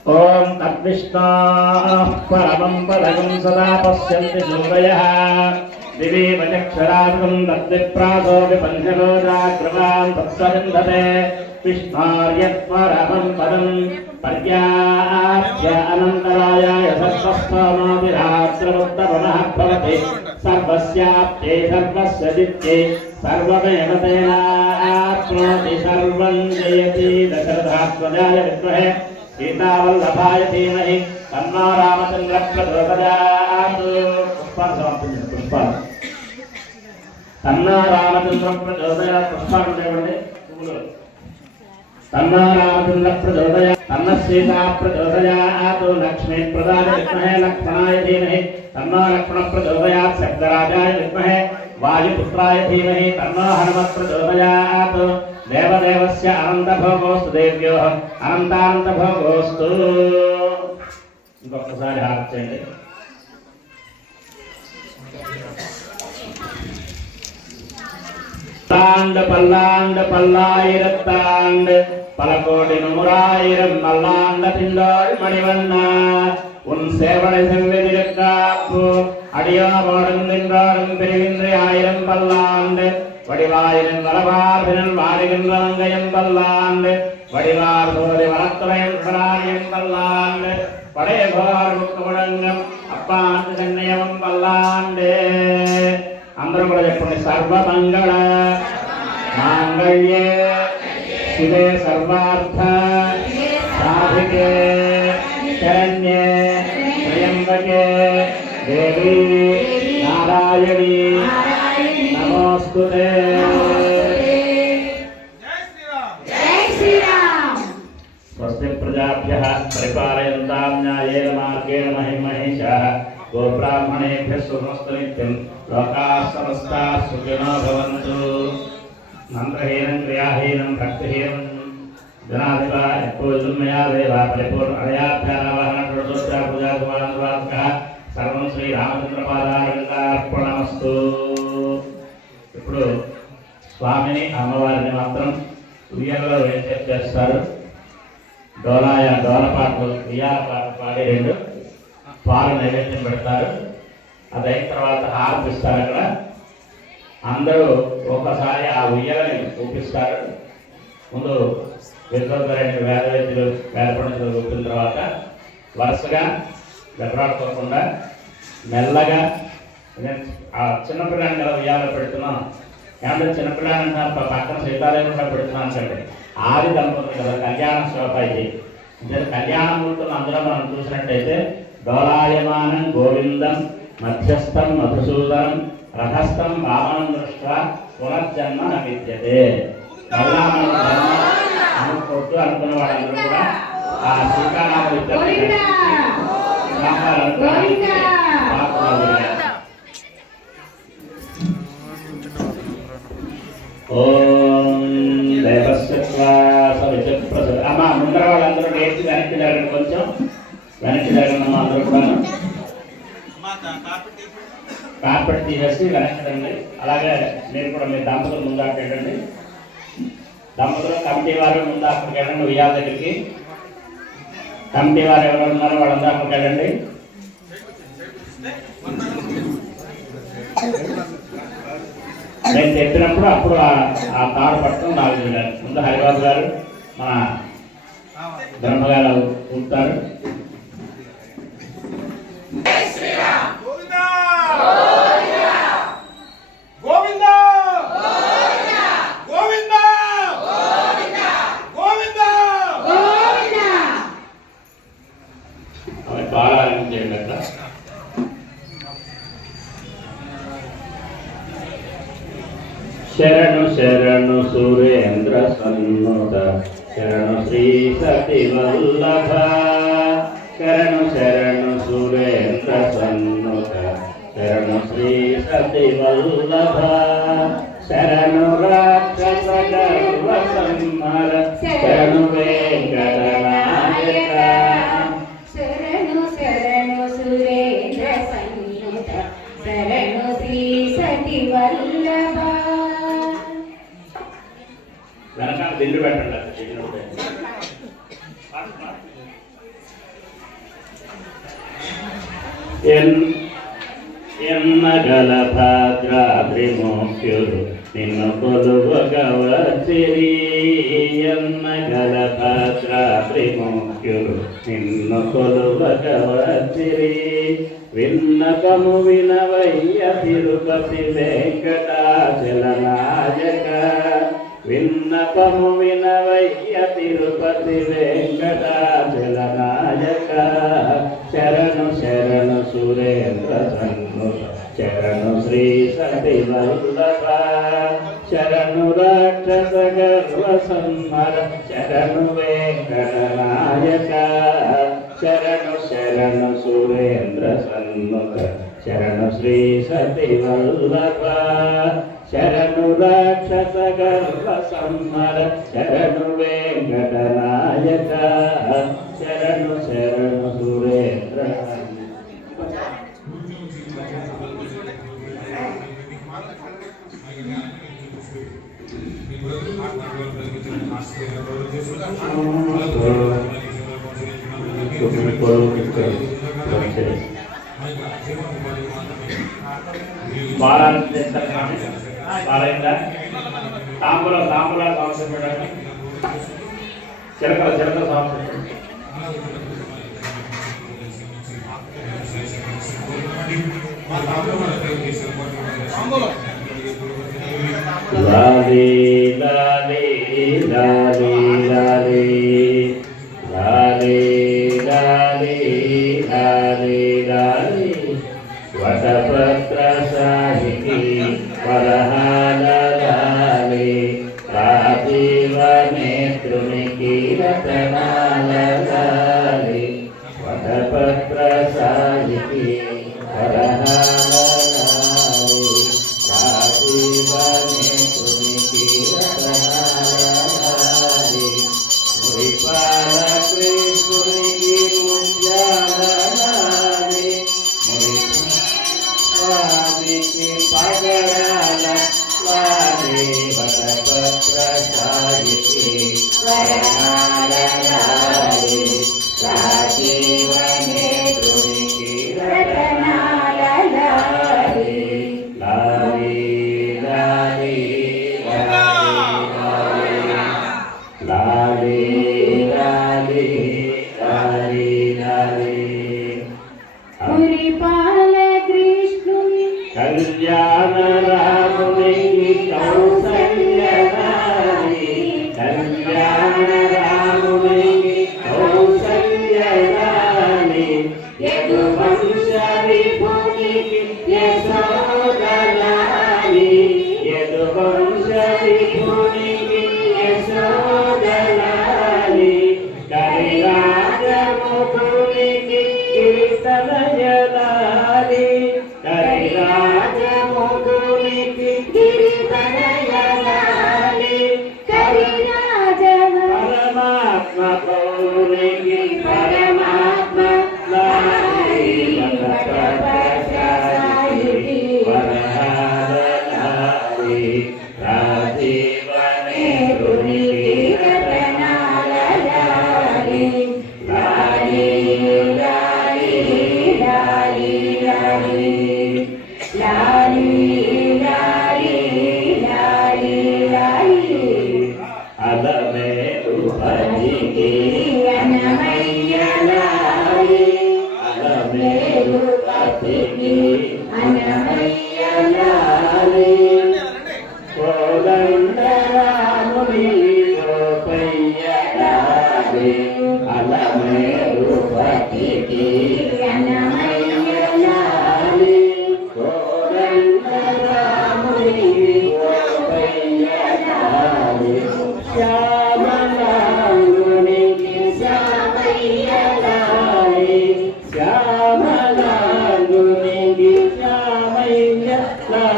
ॐ तद्विष्णोः परमं पदकं सदा पश्यन्ति सूरयः दिवीव चक्षुरार्कं तद्विप्रासो विपञ्चलो जाग्रवान् तत्सविन्दते विष्णोर्यत्परमं पदं पर्याप्य अनन्तरायाय सर्वस्थानादिरात्रमुत्तमः भवति सर्वस्याप्त्यै सर्वस्य जित्यै सर्वमेव तेनाप्नोति सर्वं जयति दशरथात्मजाय विद्महे सीतावल्लभाय धीमहि तन्नो रामचन्द्रः प्रचोदयात् पुष्पान् समर्पयामि पुष्पान् तन्नो रामचन्द्रः प्रचोदयात् पुष्पान् देवणे तन्नो रामचन्द्रः प्रचोदयात् तन्नः सीता प्रचोदयात् लक्ष्मी प्रदाय विद्महे लक्ष्मणाय धीमहि तन्नो लक्ष्मणः प्रचोदयात् शब्दराजाय विद्महे वायुपुत्राय धीमहि तन्नो हनुमत् प्रचोदयात् देवदेवस्य अनन्तभोगोस्तु देव्योः अनन्तानन्तभोगोस्तु ఇంకొకసారి హారతి చేయండి பல்லாண்டு பல்லாயிரத்தாண்டு பல கோடி நூறாயிரம் மல்லாண்ட திண்டாள் மணிவண்ணா உன் சேவனை செவ்விதிருக்காப்பு அடியாமோடும் நின்றாடும் பிரிவின்றி ஆயிரம் பல்லாண்டு வடிவாயிரம் வளவார்பினல் வாடுகின்ற மங்கையம் பல்லாண்டு வடிவார் சோதி வளத்துறையும் சராயம் பல்லாண்டு படையபார் முக்கமுழங்கம் அப்பாண்டு சென்னையவம் பல்லாண்டு అందరూ కూడా చెప్పండి సర్వమంగళ మాంగళ్యే శివే సర్వార్థ సాధికే శరణ్యే త్రయంబకే దేవి నారాయణి నమోస్తుతే స్వస్తి ప్రజాభ్యః పరిపాలయంతాం న్యాయేన మార్గేణ మహిమహేషాః गोब्राह्मणेभ्यः शुभमस्तु नित्यं लोकाः समस्ताः सुखिनो भवन्तु मन्त्रहीनं क्रियाहीनं भक्तिहीनं जनाधिपाय पूजन्मया देवा परिपूर्णयाभ्यावाहनषोडशोपचार पूजाकुमारवादकः सर्वं శ్రీరామచంద్రపాదార్పణమస్తు ఇప్పుడు స్వామిని అమ్మవారిని మాత్రం ఉయ్యాలలో వేసేస్తారు డోలపాటలు ఉయ్యాల పాట పాడి రెండు పాలు నైవేద్యం పెడతారు అది అయిన తర్వాత హారతిస్తారు అక్కడ అందరూ ఒకసారి ఆ ఉయ్యలని ఊపిస్తారు ముందు విద్వద్వరైన వేదవేద్యులు వేద పండితులు ఊపిన తర్వాత వరుసగా వెర్రాడుకోకుండా మెల్లగా ఆ చిన్నపిల్లాన్ని ఎలా ఉయ్యాలో పెడుతున్నాం ఏమంటే చిన్నపిల్లాన్ని పక్కన సీతాలేకుండా పెడుతున్నాను అంటే ఆది దంపతులు కదా కళ్యాణ శోభ ఇది కళ్యాణమూర్తులు అందరూ మనం చూసినట్టయితే డోలాయమానం గోవిందం మధ్యస్థం మధుసూదనం రథస్థం వామనం దృష్ట్యా పునర్జన్మ న విద్యతే మళ్ళా మనం జన్మ అనుకోవద్దు అనుకున్న వాళ్ళందరూ కూడా ఆ శ్రీకారామ ఓం దేవస్య అమ్మ ముందర వాళ్ళందరూ నేర్చి వెనక్కి జరగండి కొంచెం వెనక్కి జరగనమ్మా అందరూ కూడా కార్పెట్ తీసేసి వెనక్కి రండి అలాగే మీరు కూడా మీ దంపతులు ముందాకు వెళ్ళండి దంపతులు కమిటీ వారు ముందు అక్కడికి వెళ్ళండి ఉయ్యాల దగ్గరికి కమిటీ వారు ఎవరు ఉన్నారో వాళ్ళందరూ అక్కడికి వెళ్ళండి నేను చెప్పినప్పుడు అప్పుడు ఆ తాడు పట్టుకుని నాలుగు వెళ్ళారు ముందు హరిబాబు గారు మన బ్రహ్మగారు ఉంటారు శరణు శరణు సురేంద్ర సన్నుత శరణు శ్రీ సతి వల్లభ శరణు శరణు సురేంద్ర సన్నుత సతి వల్లభ శరణు రాక్షస గర్వ సంహర శరణు వెంకటనాయక శరణు శరణు సురేంద్ర సంయుత శరణు శ్రీ సతి వల్లభ. వెనకాల దిండు పెట్టండి. ఎన్నగల భద్రాద్రిమోక్యులు నిన్ను కొలువగవసిరి ఎన్నగల భద్రాద్రిమోక్యులు నిన్ను కొలువగవసిరి విన్నపము వినవయ్య తిరుపతి వెంకటాచలనాయక విన్నపము వినవయ్య తిరుపతి వెంకటాచలనాయక శరణు శరణు సురేంద్ర సన్నుత శరణు శ్రీ సతి వల్లభ శరణు రాక్షస గర్వ సంహర శరణు వెంకటనాయక శరణు శరణు సురేంద్ర సన్నుత శరణు శ్రీ సతి వల్లభ శరణు రాక్షస గర్వ సంహర శరణు వెంకటనాయక శరణు శరణు సురేంద్ర. తాంబూల సంవత్సరం పెట్టండి. చిలకల సంవత్సరం లాలి లాలి లాలి లాలి లాలి లాలి లాలి లాలి వటపత్ర సాహికి వరహాల లాలి రాజీవ నేత్రునికి రతనాల లాలి వటపత్ర సాహికి వరహాల లాలి రాజీవ నేత్రునికి రతనాల లాలి మురిపాల కృష్ణునికి ముత్యాల లాలి స్వామికి పగడాల లాలి వటపత్ర సాహికి వరహాల లాలి రాజీవ నేత్రునికి రతనాల లాలి లాలి లాలి లాలి లాలి లాలి లాలి మురిపాల కృష్ణుని కళ్యాణ రామునికి కౌసల్య లాలి కళ్యాణ రామునికి కౌసల్య లాలి యదువంశ విభునికి యశోద లాలి యదువంశ విభునికి యశోద లాలి కైలాసమునికి కీర్తనయ లాలి కైలాసమునికి కీర్తనయ లాలి పరమాత్మ పౌరికి పరమాత్మ లాలి వరహాల లాలి రాజీవ నేత్రునికి రతనాల లాలి లాలి లాలి లాలి లాలి లాలి లాలి లాలి లాలి అలమేలు పదికి అన్నమయ్య లాలి అలమేలు పదికి అన్నమయ్య లాలి కోదండ రాముని గోపయ్య లాలి అలమేలు పదికి అన్నమయ్య లాలి కోదండ రాముని గోపయ్య లాలి శ్యామలాంగునికి శ్యామయ్య లాలి శ్యామలాంగునికి శ్యామయ్య లాలి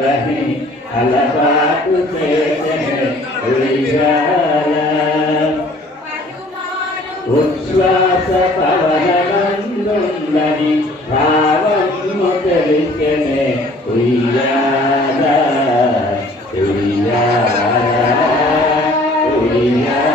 బహి అలవాటు చేసెను ఉయ్యాల ఉచ్ఛ్వాస పవనమందుందని భావము తెలిసెనే ఉయ్యాల ఉయ్యాల ఉయ్యాల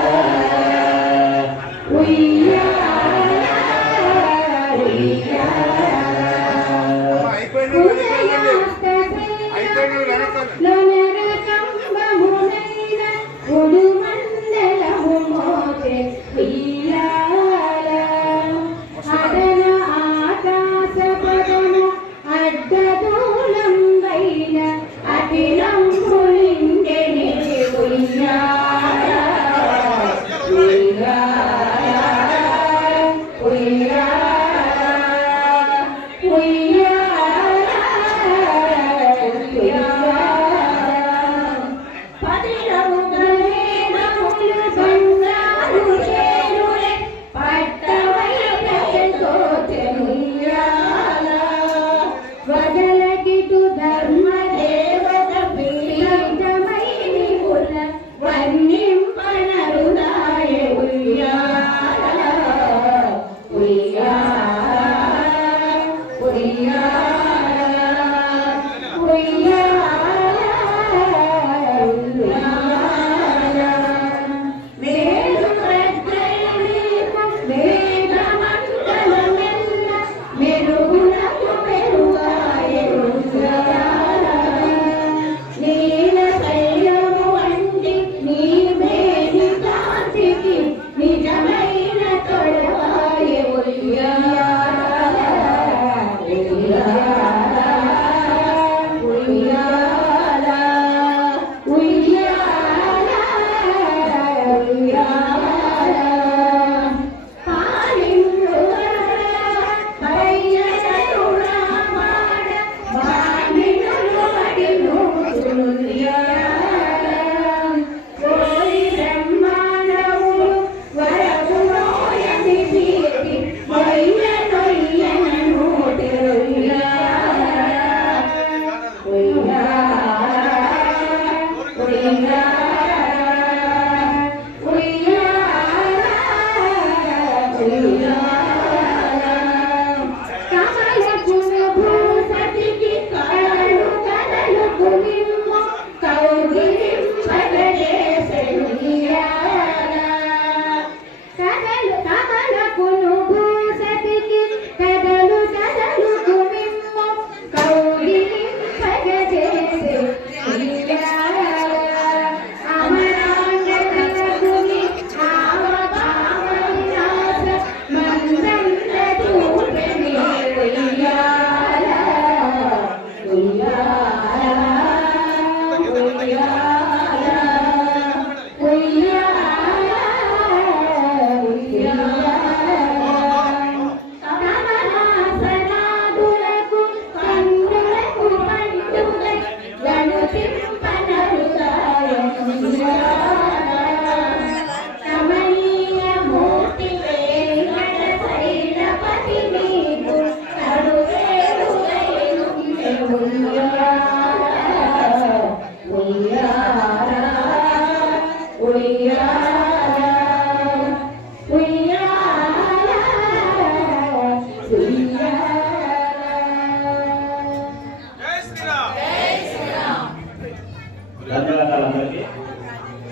ధన్యవాదాలు.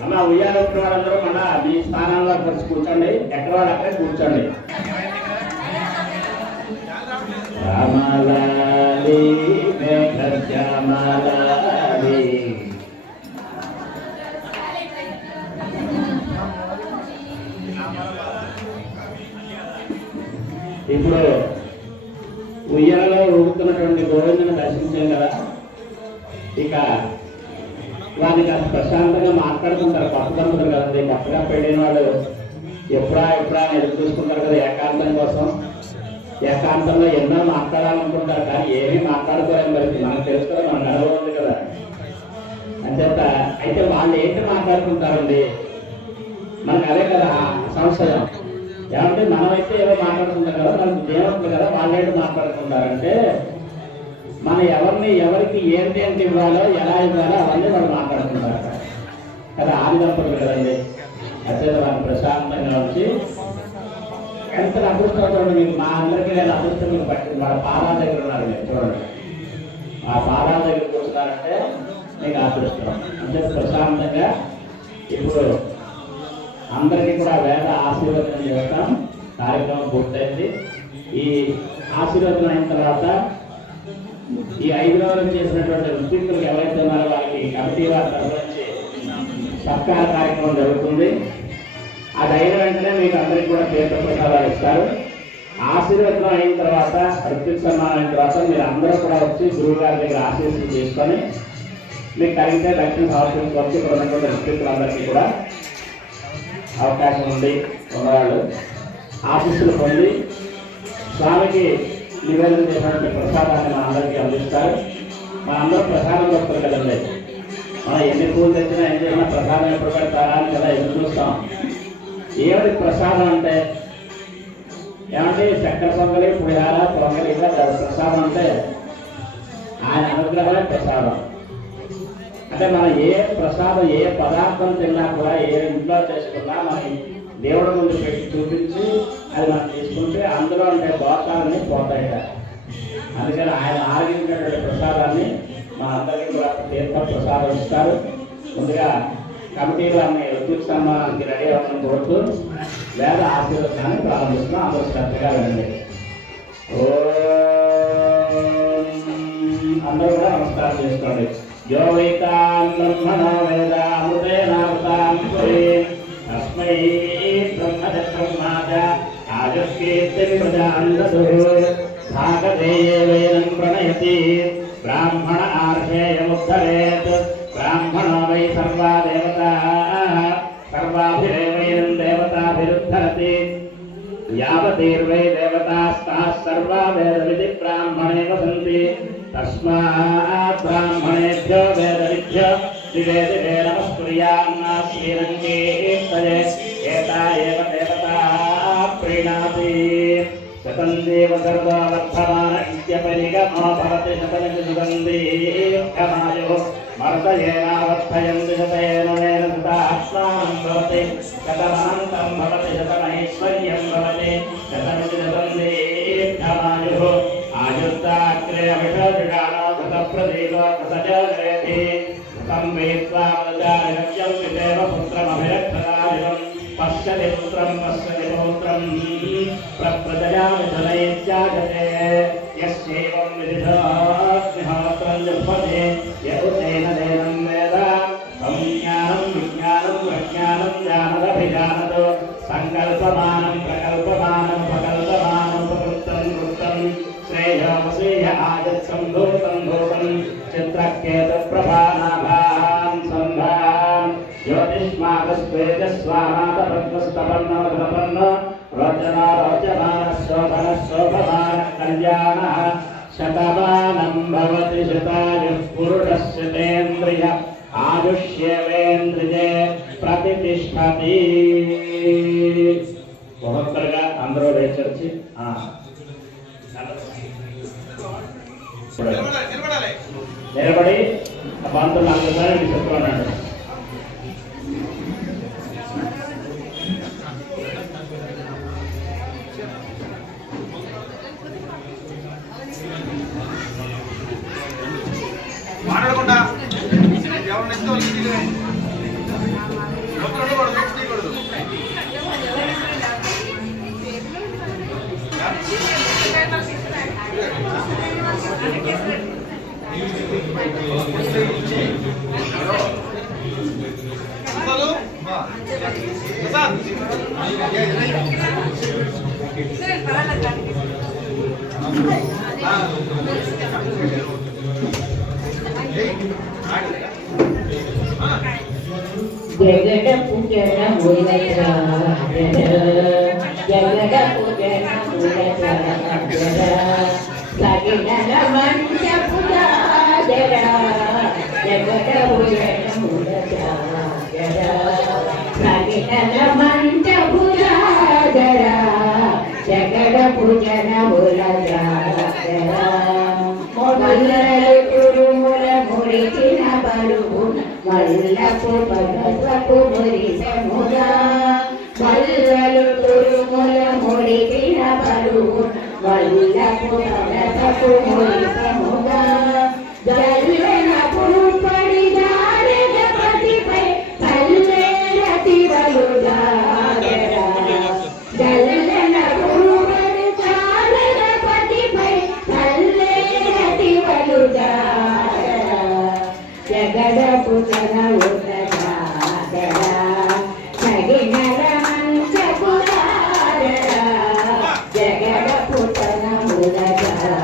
అమ్మ ఉయ్యాల వాళ్ళందరూ మన మీ స్థానంలో కలిసి కూర్చోండి, ఎక్కడ వాళ్ళు అక్కడే కూర్చోండి. రామలాలి మేఘశ్యామలాలి ఇప్పుడు ఉయ్యాలలో ఊగుతున్నటువంటి గోవిందుని దర్శించాం కదా, ఇక వాళ్ళని కాస్త ప్రశాంతంగా మాట్లాడుకుంటారు. కొత్త దంపతులు కదండి, కొత్తగా పెళ్ళిన వాళ్ళు ఎప్పుడా ఎదురు చూసుకుంటారు కదా ఏకాంతం కోసం. ఏకాంతంలో ఎన్నో మాట్లాడాలనుకుంటారు కానీ ఏమీ మాట్లాడుకోలేం. మరి మనకు తెలుసు కదా, మన గడవ ఉంది కదా. అంచేత అయితే వాళ్ళు ఏంటి మాట్లాడుకుంటారండి, మనకు అదే కదా సంశయం. ఏమంటే మనమైతే ఏదో మాట్లాడుకుంటాం కదా, మనకు దేవతలు కదా, వాళ్ళు ఏంటి మాట్లాడుకుంటారంటే మన ఎవరికి ఏంటి ఇవ్వాలో ఎలా ఇవ్వాలో అవన్నీ వాళ్ళు మాట్లాడుకుంటారు కదా. ఆది దంపతులు కదండి. అత్యంత వాళ్ళు ప్రశాంతంగా వచ్చి ఎంత అదృష్టం మీకు మా అందరికీ నేను అదృష్టం మీకు పట్టింది. వాళ్ళ పాదాల దగ్గర ఉన్నారు మీరు చూడండి. ఆ పాదాల దగ్గర కూర్చున్నారంటే మీకు అదృష్టం. అంటే ప్రశాంతంగా ఇప్పుడు అందరికీ కూడా వేద ఆశీర్వదనం చేస్తాం. కార్యక్రమం పూర్తయింది. ఈ ఆశీర్వదనం అయిన తర్వాత ఈ 5 రోజులు చేసినటువంటి ఋత్వికులకు ఎవరైతే ఉన్నారో వాళ్ళకి కమిటీ వారి తరఫు నుంచి సత్కార కార్యక్రమం జరుగుతుంది. అది అయిన వెంటనే మీకు అందరికీ కూడా తీర్థ ప్రసాదాలు ఇస్తారు. ఆశీర్వదనం అయిన తర్వాత ఋత్విక్ సన్మానం అయిన తర్వాత మీరు అందరూ కూడా వచ్చి గురువు గారి దగ్గర ఆశీస్సులు తీసుకొని మీకు కలిగితే దక్షిణ సమర్పించుకోవచ్చు. ఇక్కడ ఉన్నటువంటి ఋత్వికులందరికీ కూడా అవకాశం ఉంది. ఉన్నవాళ్ళు ఆశీస్సులు పొంది స్వామికి నివేదన చేసినటువంటి ప్రసాదాన్ని మన అందరికీ అందిస్తారు. మన అందరూ ప్రసాదం వస్తారు కదండి. మనం ఎన్ని పూలు తెచ్చినా ఏం చేసినా ప్రసాదం ఎప్పుడు పెడతారా అని కదా ఎదురు చూస్తాం. ఏమిటి ప్రసాదం అంటే ఏమంటే చక్కెర పొంగలి, పులిహార, పొంగలి ఇలా ప్రసాదం అంటే ఆయన అనుగ్రహమే ప్రసాదం. అంటే మనం ఏ ప్రసాదం ఏ పదార్థం తిన్నా కూడా ఏ ఇంట్లో చేసుకున్నా మన దేవుడి ముందు పెట్టి చూపించి అది మనం తీసుకుంటే అందులో ఉండే దోషాలని పోతాయట. అందుకని ఆయన ఆరగించినటువంటి ప్రసాదాన్ని మన అందరికీ కూడా తీర్థ ప్రసాదం ఇస్తారు. ముందుగా కమిటీ వారిని ఋత్విక్ సన్మానానికి రెడీ అవ్వడం కోరుతూ వేద ఆశీర్వదనాన్ని ప్రారంభిస్తున్నాం. అందరూ శ్రద్ధగా వినండి. అందరూ కూడా నమస్కారం చేసుకోండి. యో వైతాం బ్రహ్మణో వేదామృతేనావృతాం తస్మై బ్రహ్మచక్రమాచ ఆయుష్కీర్తిర్వజాందదుః భాగధేయేవేనం ప్రణయతి బ్రాహ్మణ ఆర్షేయముద్ధరేత్ బ్రాహ్మణో వై సర్వా దేవతాః సర్వాభిరేవైనం దేవతాభిరుద్ధరతి యావతీర్వై దేవతాస్తాః సర్వా వేదవిధి బ్రాహ్మణే వసంతి తస్మాత్ బ్రాహ్మణేభ్యో వేదవిభ్యో దివే దివే నమస్కుర్యాన్న శ్రీరంగేస్తయే ఏతా ఏవ దేవతా ప్రీణాతి శతం దేవ సర్వో వర్ధమాన ఇత్యపరిగమో భవతి శతమితి సుగంధీర్ఘమాయో మర్దయేనావర్ధయంతి శతేన సుతాత్మానం భవతి శతమనంతం భవతి శతమైశ్వర్యం భవతి శతమితి సుగంధీర్ఘమాయో ఆయుర్దాగ్రే అభిషోజగానో గతప్రదీపో గతజగరేతి సంవేత్వామదానిరక్ష్యం విదేవ పుత్రమభిరక్షదాదివం పశ్యతి పుత్రం పశ్యతి పౌత్రం ప్రప్రజయామి ధనైత్యాగతే యస్యేవం విదిధాగ్నిహోత్రం జపతే యఉతేన దేనం వేద సంజ్ఞానం విజ్ఞానం ప్రజ్ఞానం జ్ఞానదభిజానతో సంకల్పమానం ప్రకల్పమానం ప్రకల్పమానం ప్రవృత్తం వృత్తం శ్రేయోపసేయ ఆగత్సం భూతం భూతం చిత్రకేత ప్రభానాభాం సంభాం జ్యోతిష్మాగస్వేదస్వానాథపద్మస్తపన్నమధపన్న రోచనా రోచమాన శోభన శోభమాన కళ్యాణ శతమానం భవతి శతాయుః పురుషः శతేంద్రియ ఆయుష్యేవేంద్రియే ప్రతిష్ఠతి. ఒక్కొక్కరుగా అందరూ లేచొచ్చి నిలబడి పంతులు 4 సార్లు చెప్పుకున్నాడు. మాట్లాడకుండా ఎవరినెంతో జగడ పూజన మురళ జగడ పూజన మురళ సగిన మంచ పూజర జగడ పూజన మురళ సగిన మంచ పూజర జగడ పూజన మురళ పగలకు మురిసెముగా వల్లలు తురుముల మురిపిన పలువు వల్లపు పగలకు మురిసెముగా జల్లెన పురుపడి జారగపతిపై తల్లేల తిరలు జాగరా జల్లెన పురుపడి జారగపతిపై తల్లేల తిరలు జాగరా జగదపు తన ఉదరా సగినర మంచపురారా జగదపు తన ఉదరా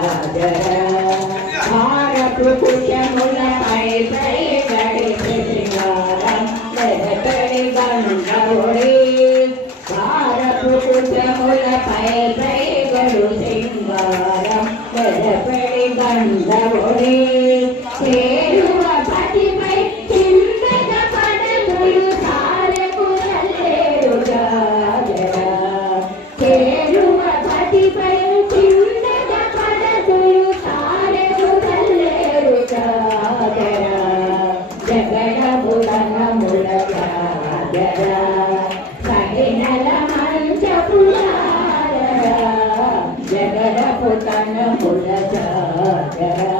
కుశములపై పై గడి శ్రీవారం వెదకడి గంగౌడి భారపు కుశములపై పై గడు సింగారం వెదకడి గంగౌడి చేరువ పతిపై చింతక పడతులు సారకు చల్లేరు గాజరా చేరువ పతిపై చింతక పడతులు సారకు చల్లేరు గాజరా జగడ బుడనముల గాజరా సహినల మంచపురారా జగడ పుటనముల గాజరా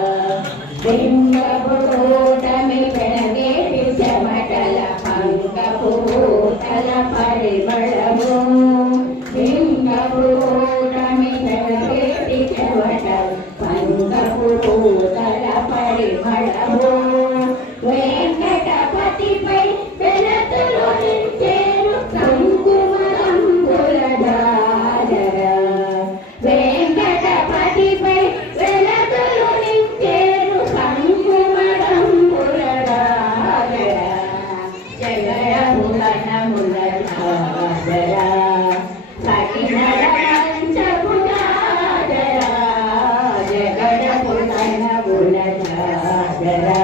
లింగపుటమి పెనగేటి చెమటల పంకపుటల పరిమళము లింగపుటమి పెనగేటి చెమటల పంకపుటల పరిమళము వెంకటపతిపై వెలతులు నించేరు కుంకుమరంబుల జాజరా వెంకటపతిపై వెలతులు నించేరు కుంకుమరంబుల జాజరా జగడములనముల జాజరా సకినల పంచపురాజరా జగడములనముల జాజరా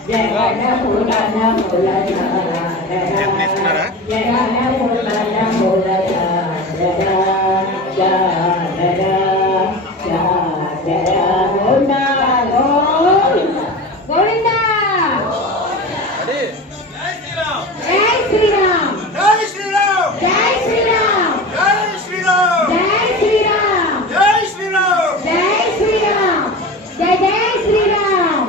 జగడములనముల జాజరా జగడములనముల జాజరా జాజరా జాజరా గోవిందా గోవిందా జై శ్రీరామ్ జై శ్రీరామ్ జై శ్రీరామ్ జై శ్రీరామ్ జై శ్రీరామ్ జై శ్రీరామ్ జై శ్రీరామ్ జై జై శ్రీరామ్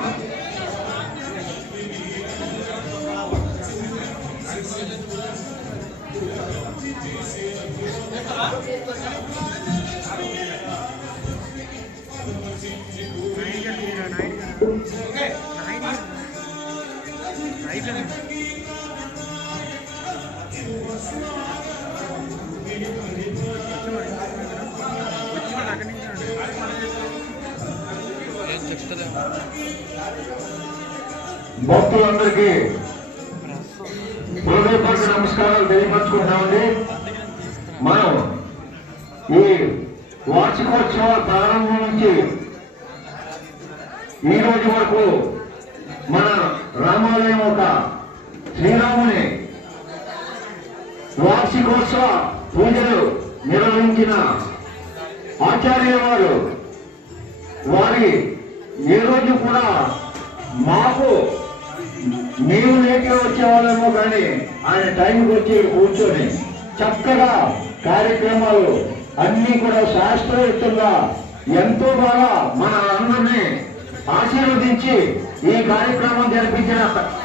భక్తులందరికీ హృదయపూర్వక నమస్కారాలు తెలియపరచుకుంటామండి. మనం ఈ వార్షికోత్సవాల ప్రారంభం నుంచి ఈ రోజు వరకు మన రామాలయం ఒక శ్రీరాముని వార్షికోత్సవ పూజలు నిర్వహించిన ఆచార్య వారు వారి ఏ రోజు కూడా మాకు మేము లేకే వచ్చేవాళ్ళేమో కానీ ఆయన టైంకి వచ్చి కూర్చొని చక్కగా కార్యక్రమాలు అన్ని కూడా శాస్త్రయుక్తంగా ఎంతో బాగా మన అందరినీ ఆశీర్వదించి ఈ కార్యక్రమం జరిపించిన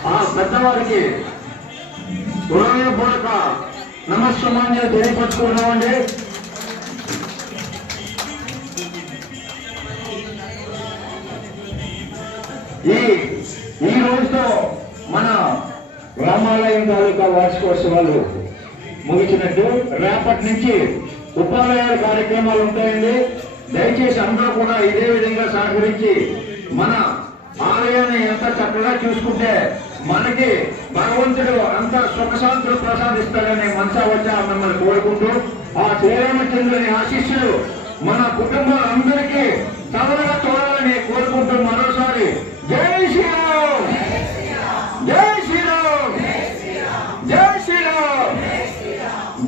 ఆ పెద్దవారికి హృదయపూర్వక నమస్సమాన్యాలు తెలియపరుచుకున్నామండి. ఈ రోజుతో మన రామాలయం తాలూకా వార్షికోత్సవాలు ముగిసినట్టు. రేపటి నుంచి ఉపాలయాల కార్యక్రమాలు ఉంటాయండి. దయచేసి అందరూ కూడా ఇదే విధంగా సహకరించి మన ఆలయాన్ని ఎంత చక్కగా చూసుకుంటే మనకి భగవంతుడు అంత సుఖశాంతులు ప్రసాదిస్తాడని మనసా వచ్చా మిమ్మల్ని కోరుకుంటూ ఆ శ్రీరామచంద్రుని ఆశీస్సులు మన కుటుంబాలందరికీ తవరగా చూడాలని కోరుకుంటూ మరోసారి జై శ్రీరామ్ జై శ్రీరామ్ జై శ్రీరామ్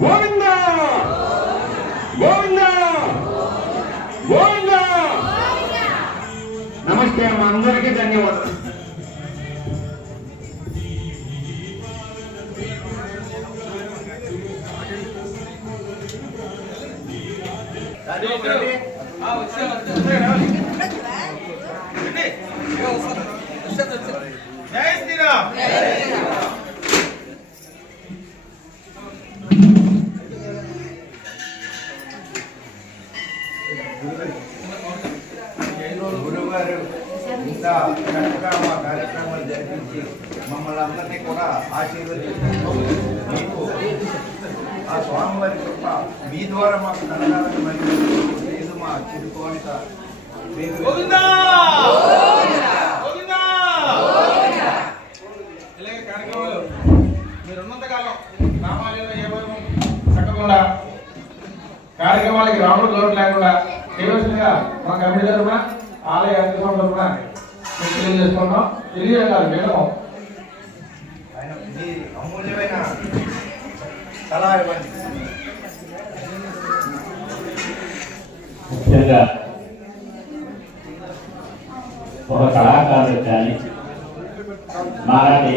గోవిందా గోవిందా గోవిందా. నమస్తే అమ్మ, అందరికీ ధన్యవాదాలు. జై శ్రీరామ్. గురువారు ఇంత చక్కగా మా కార్యక్రమాలు జరిపించి మమ్మల్ని అందరినీ కూడా ఆశీర్వదించారు. మీకు ఆ స్వామివారి కృప మీ ద్వారా మాకు కలగాలని మరియు లేదు మా చిరుకోనిక గోవిందా గోవిందా. ఇలాగే కార్యక్రమాలు మీరు ఉన్నంతకాలం రామాలయంలో ఏ భయం చక్కకుండా కార్యక్రమాలకి రాముడు దూరం లేకుండా చేయవలసిందిగా మా కమిటీ తరఫున ఆలయ అధికారుల తరఫున మీకు తెలియజేసుకుంటాం. తెలియజేయాలి మేము ఆయన మీ అమూల్యమైన సలహా ఇవ్వండి. ముఖ్యంగా ఒక కళాకారుడు కానీ మాలాంటి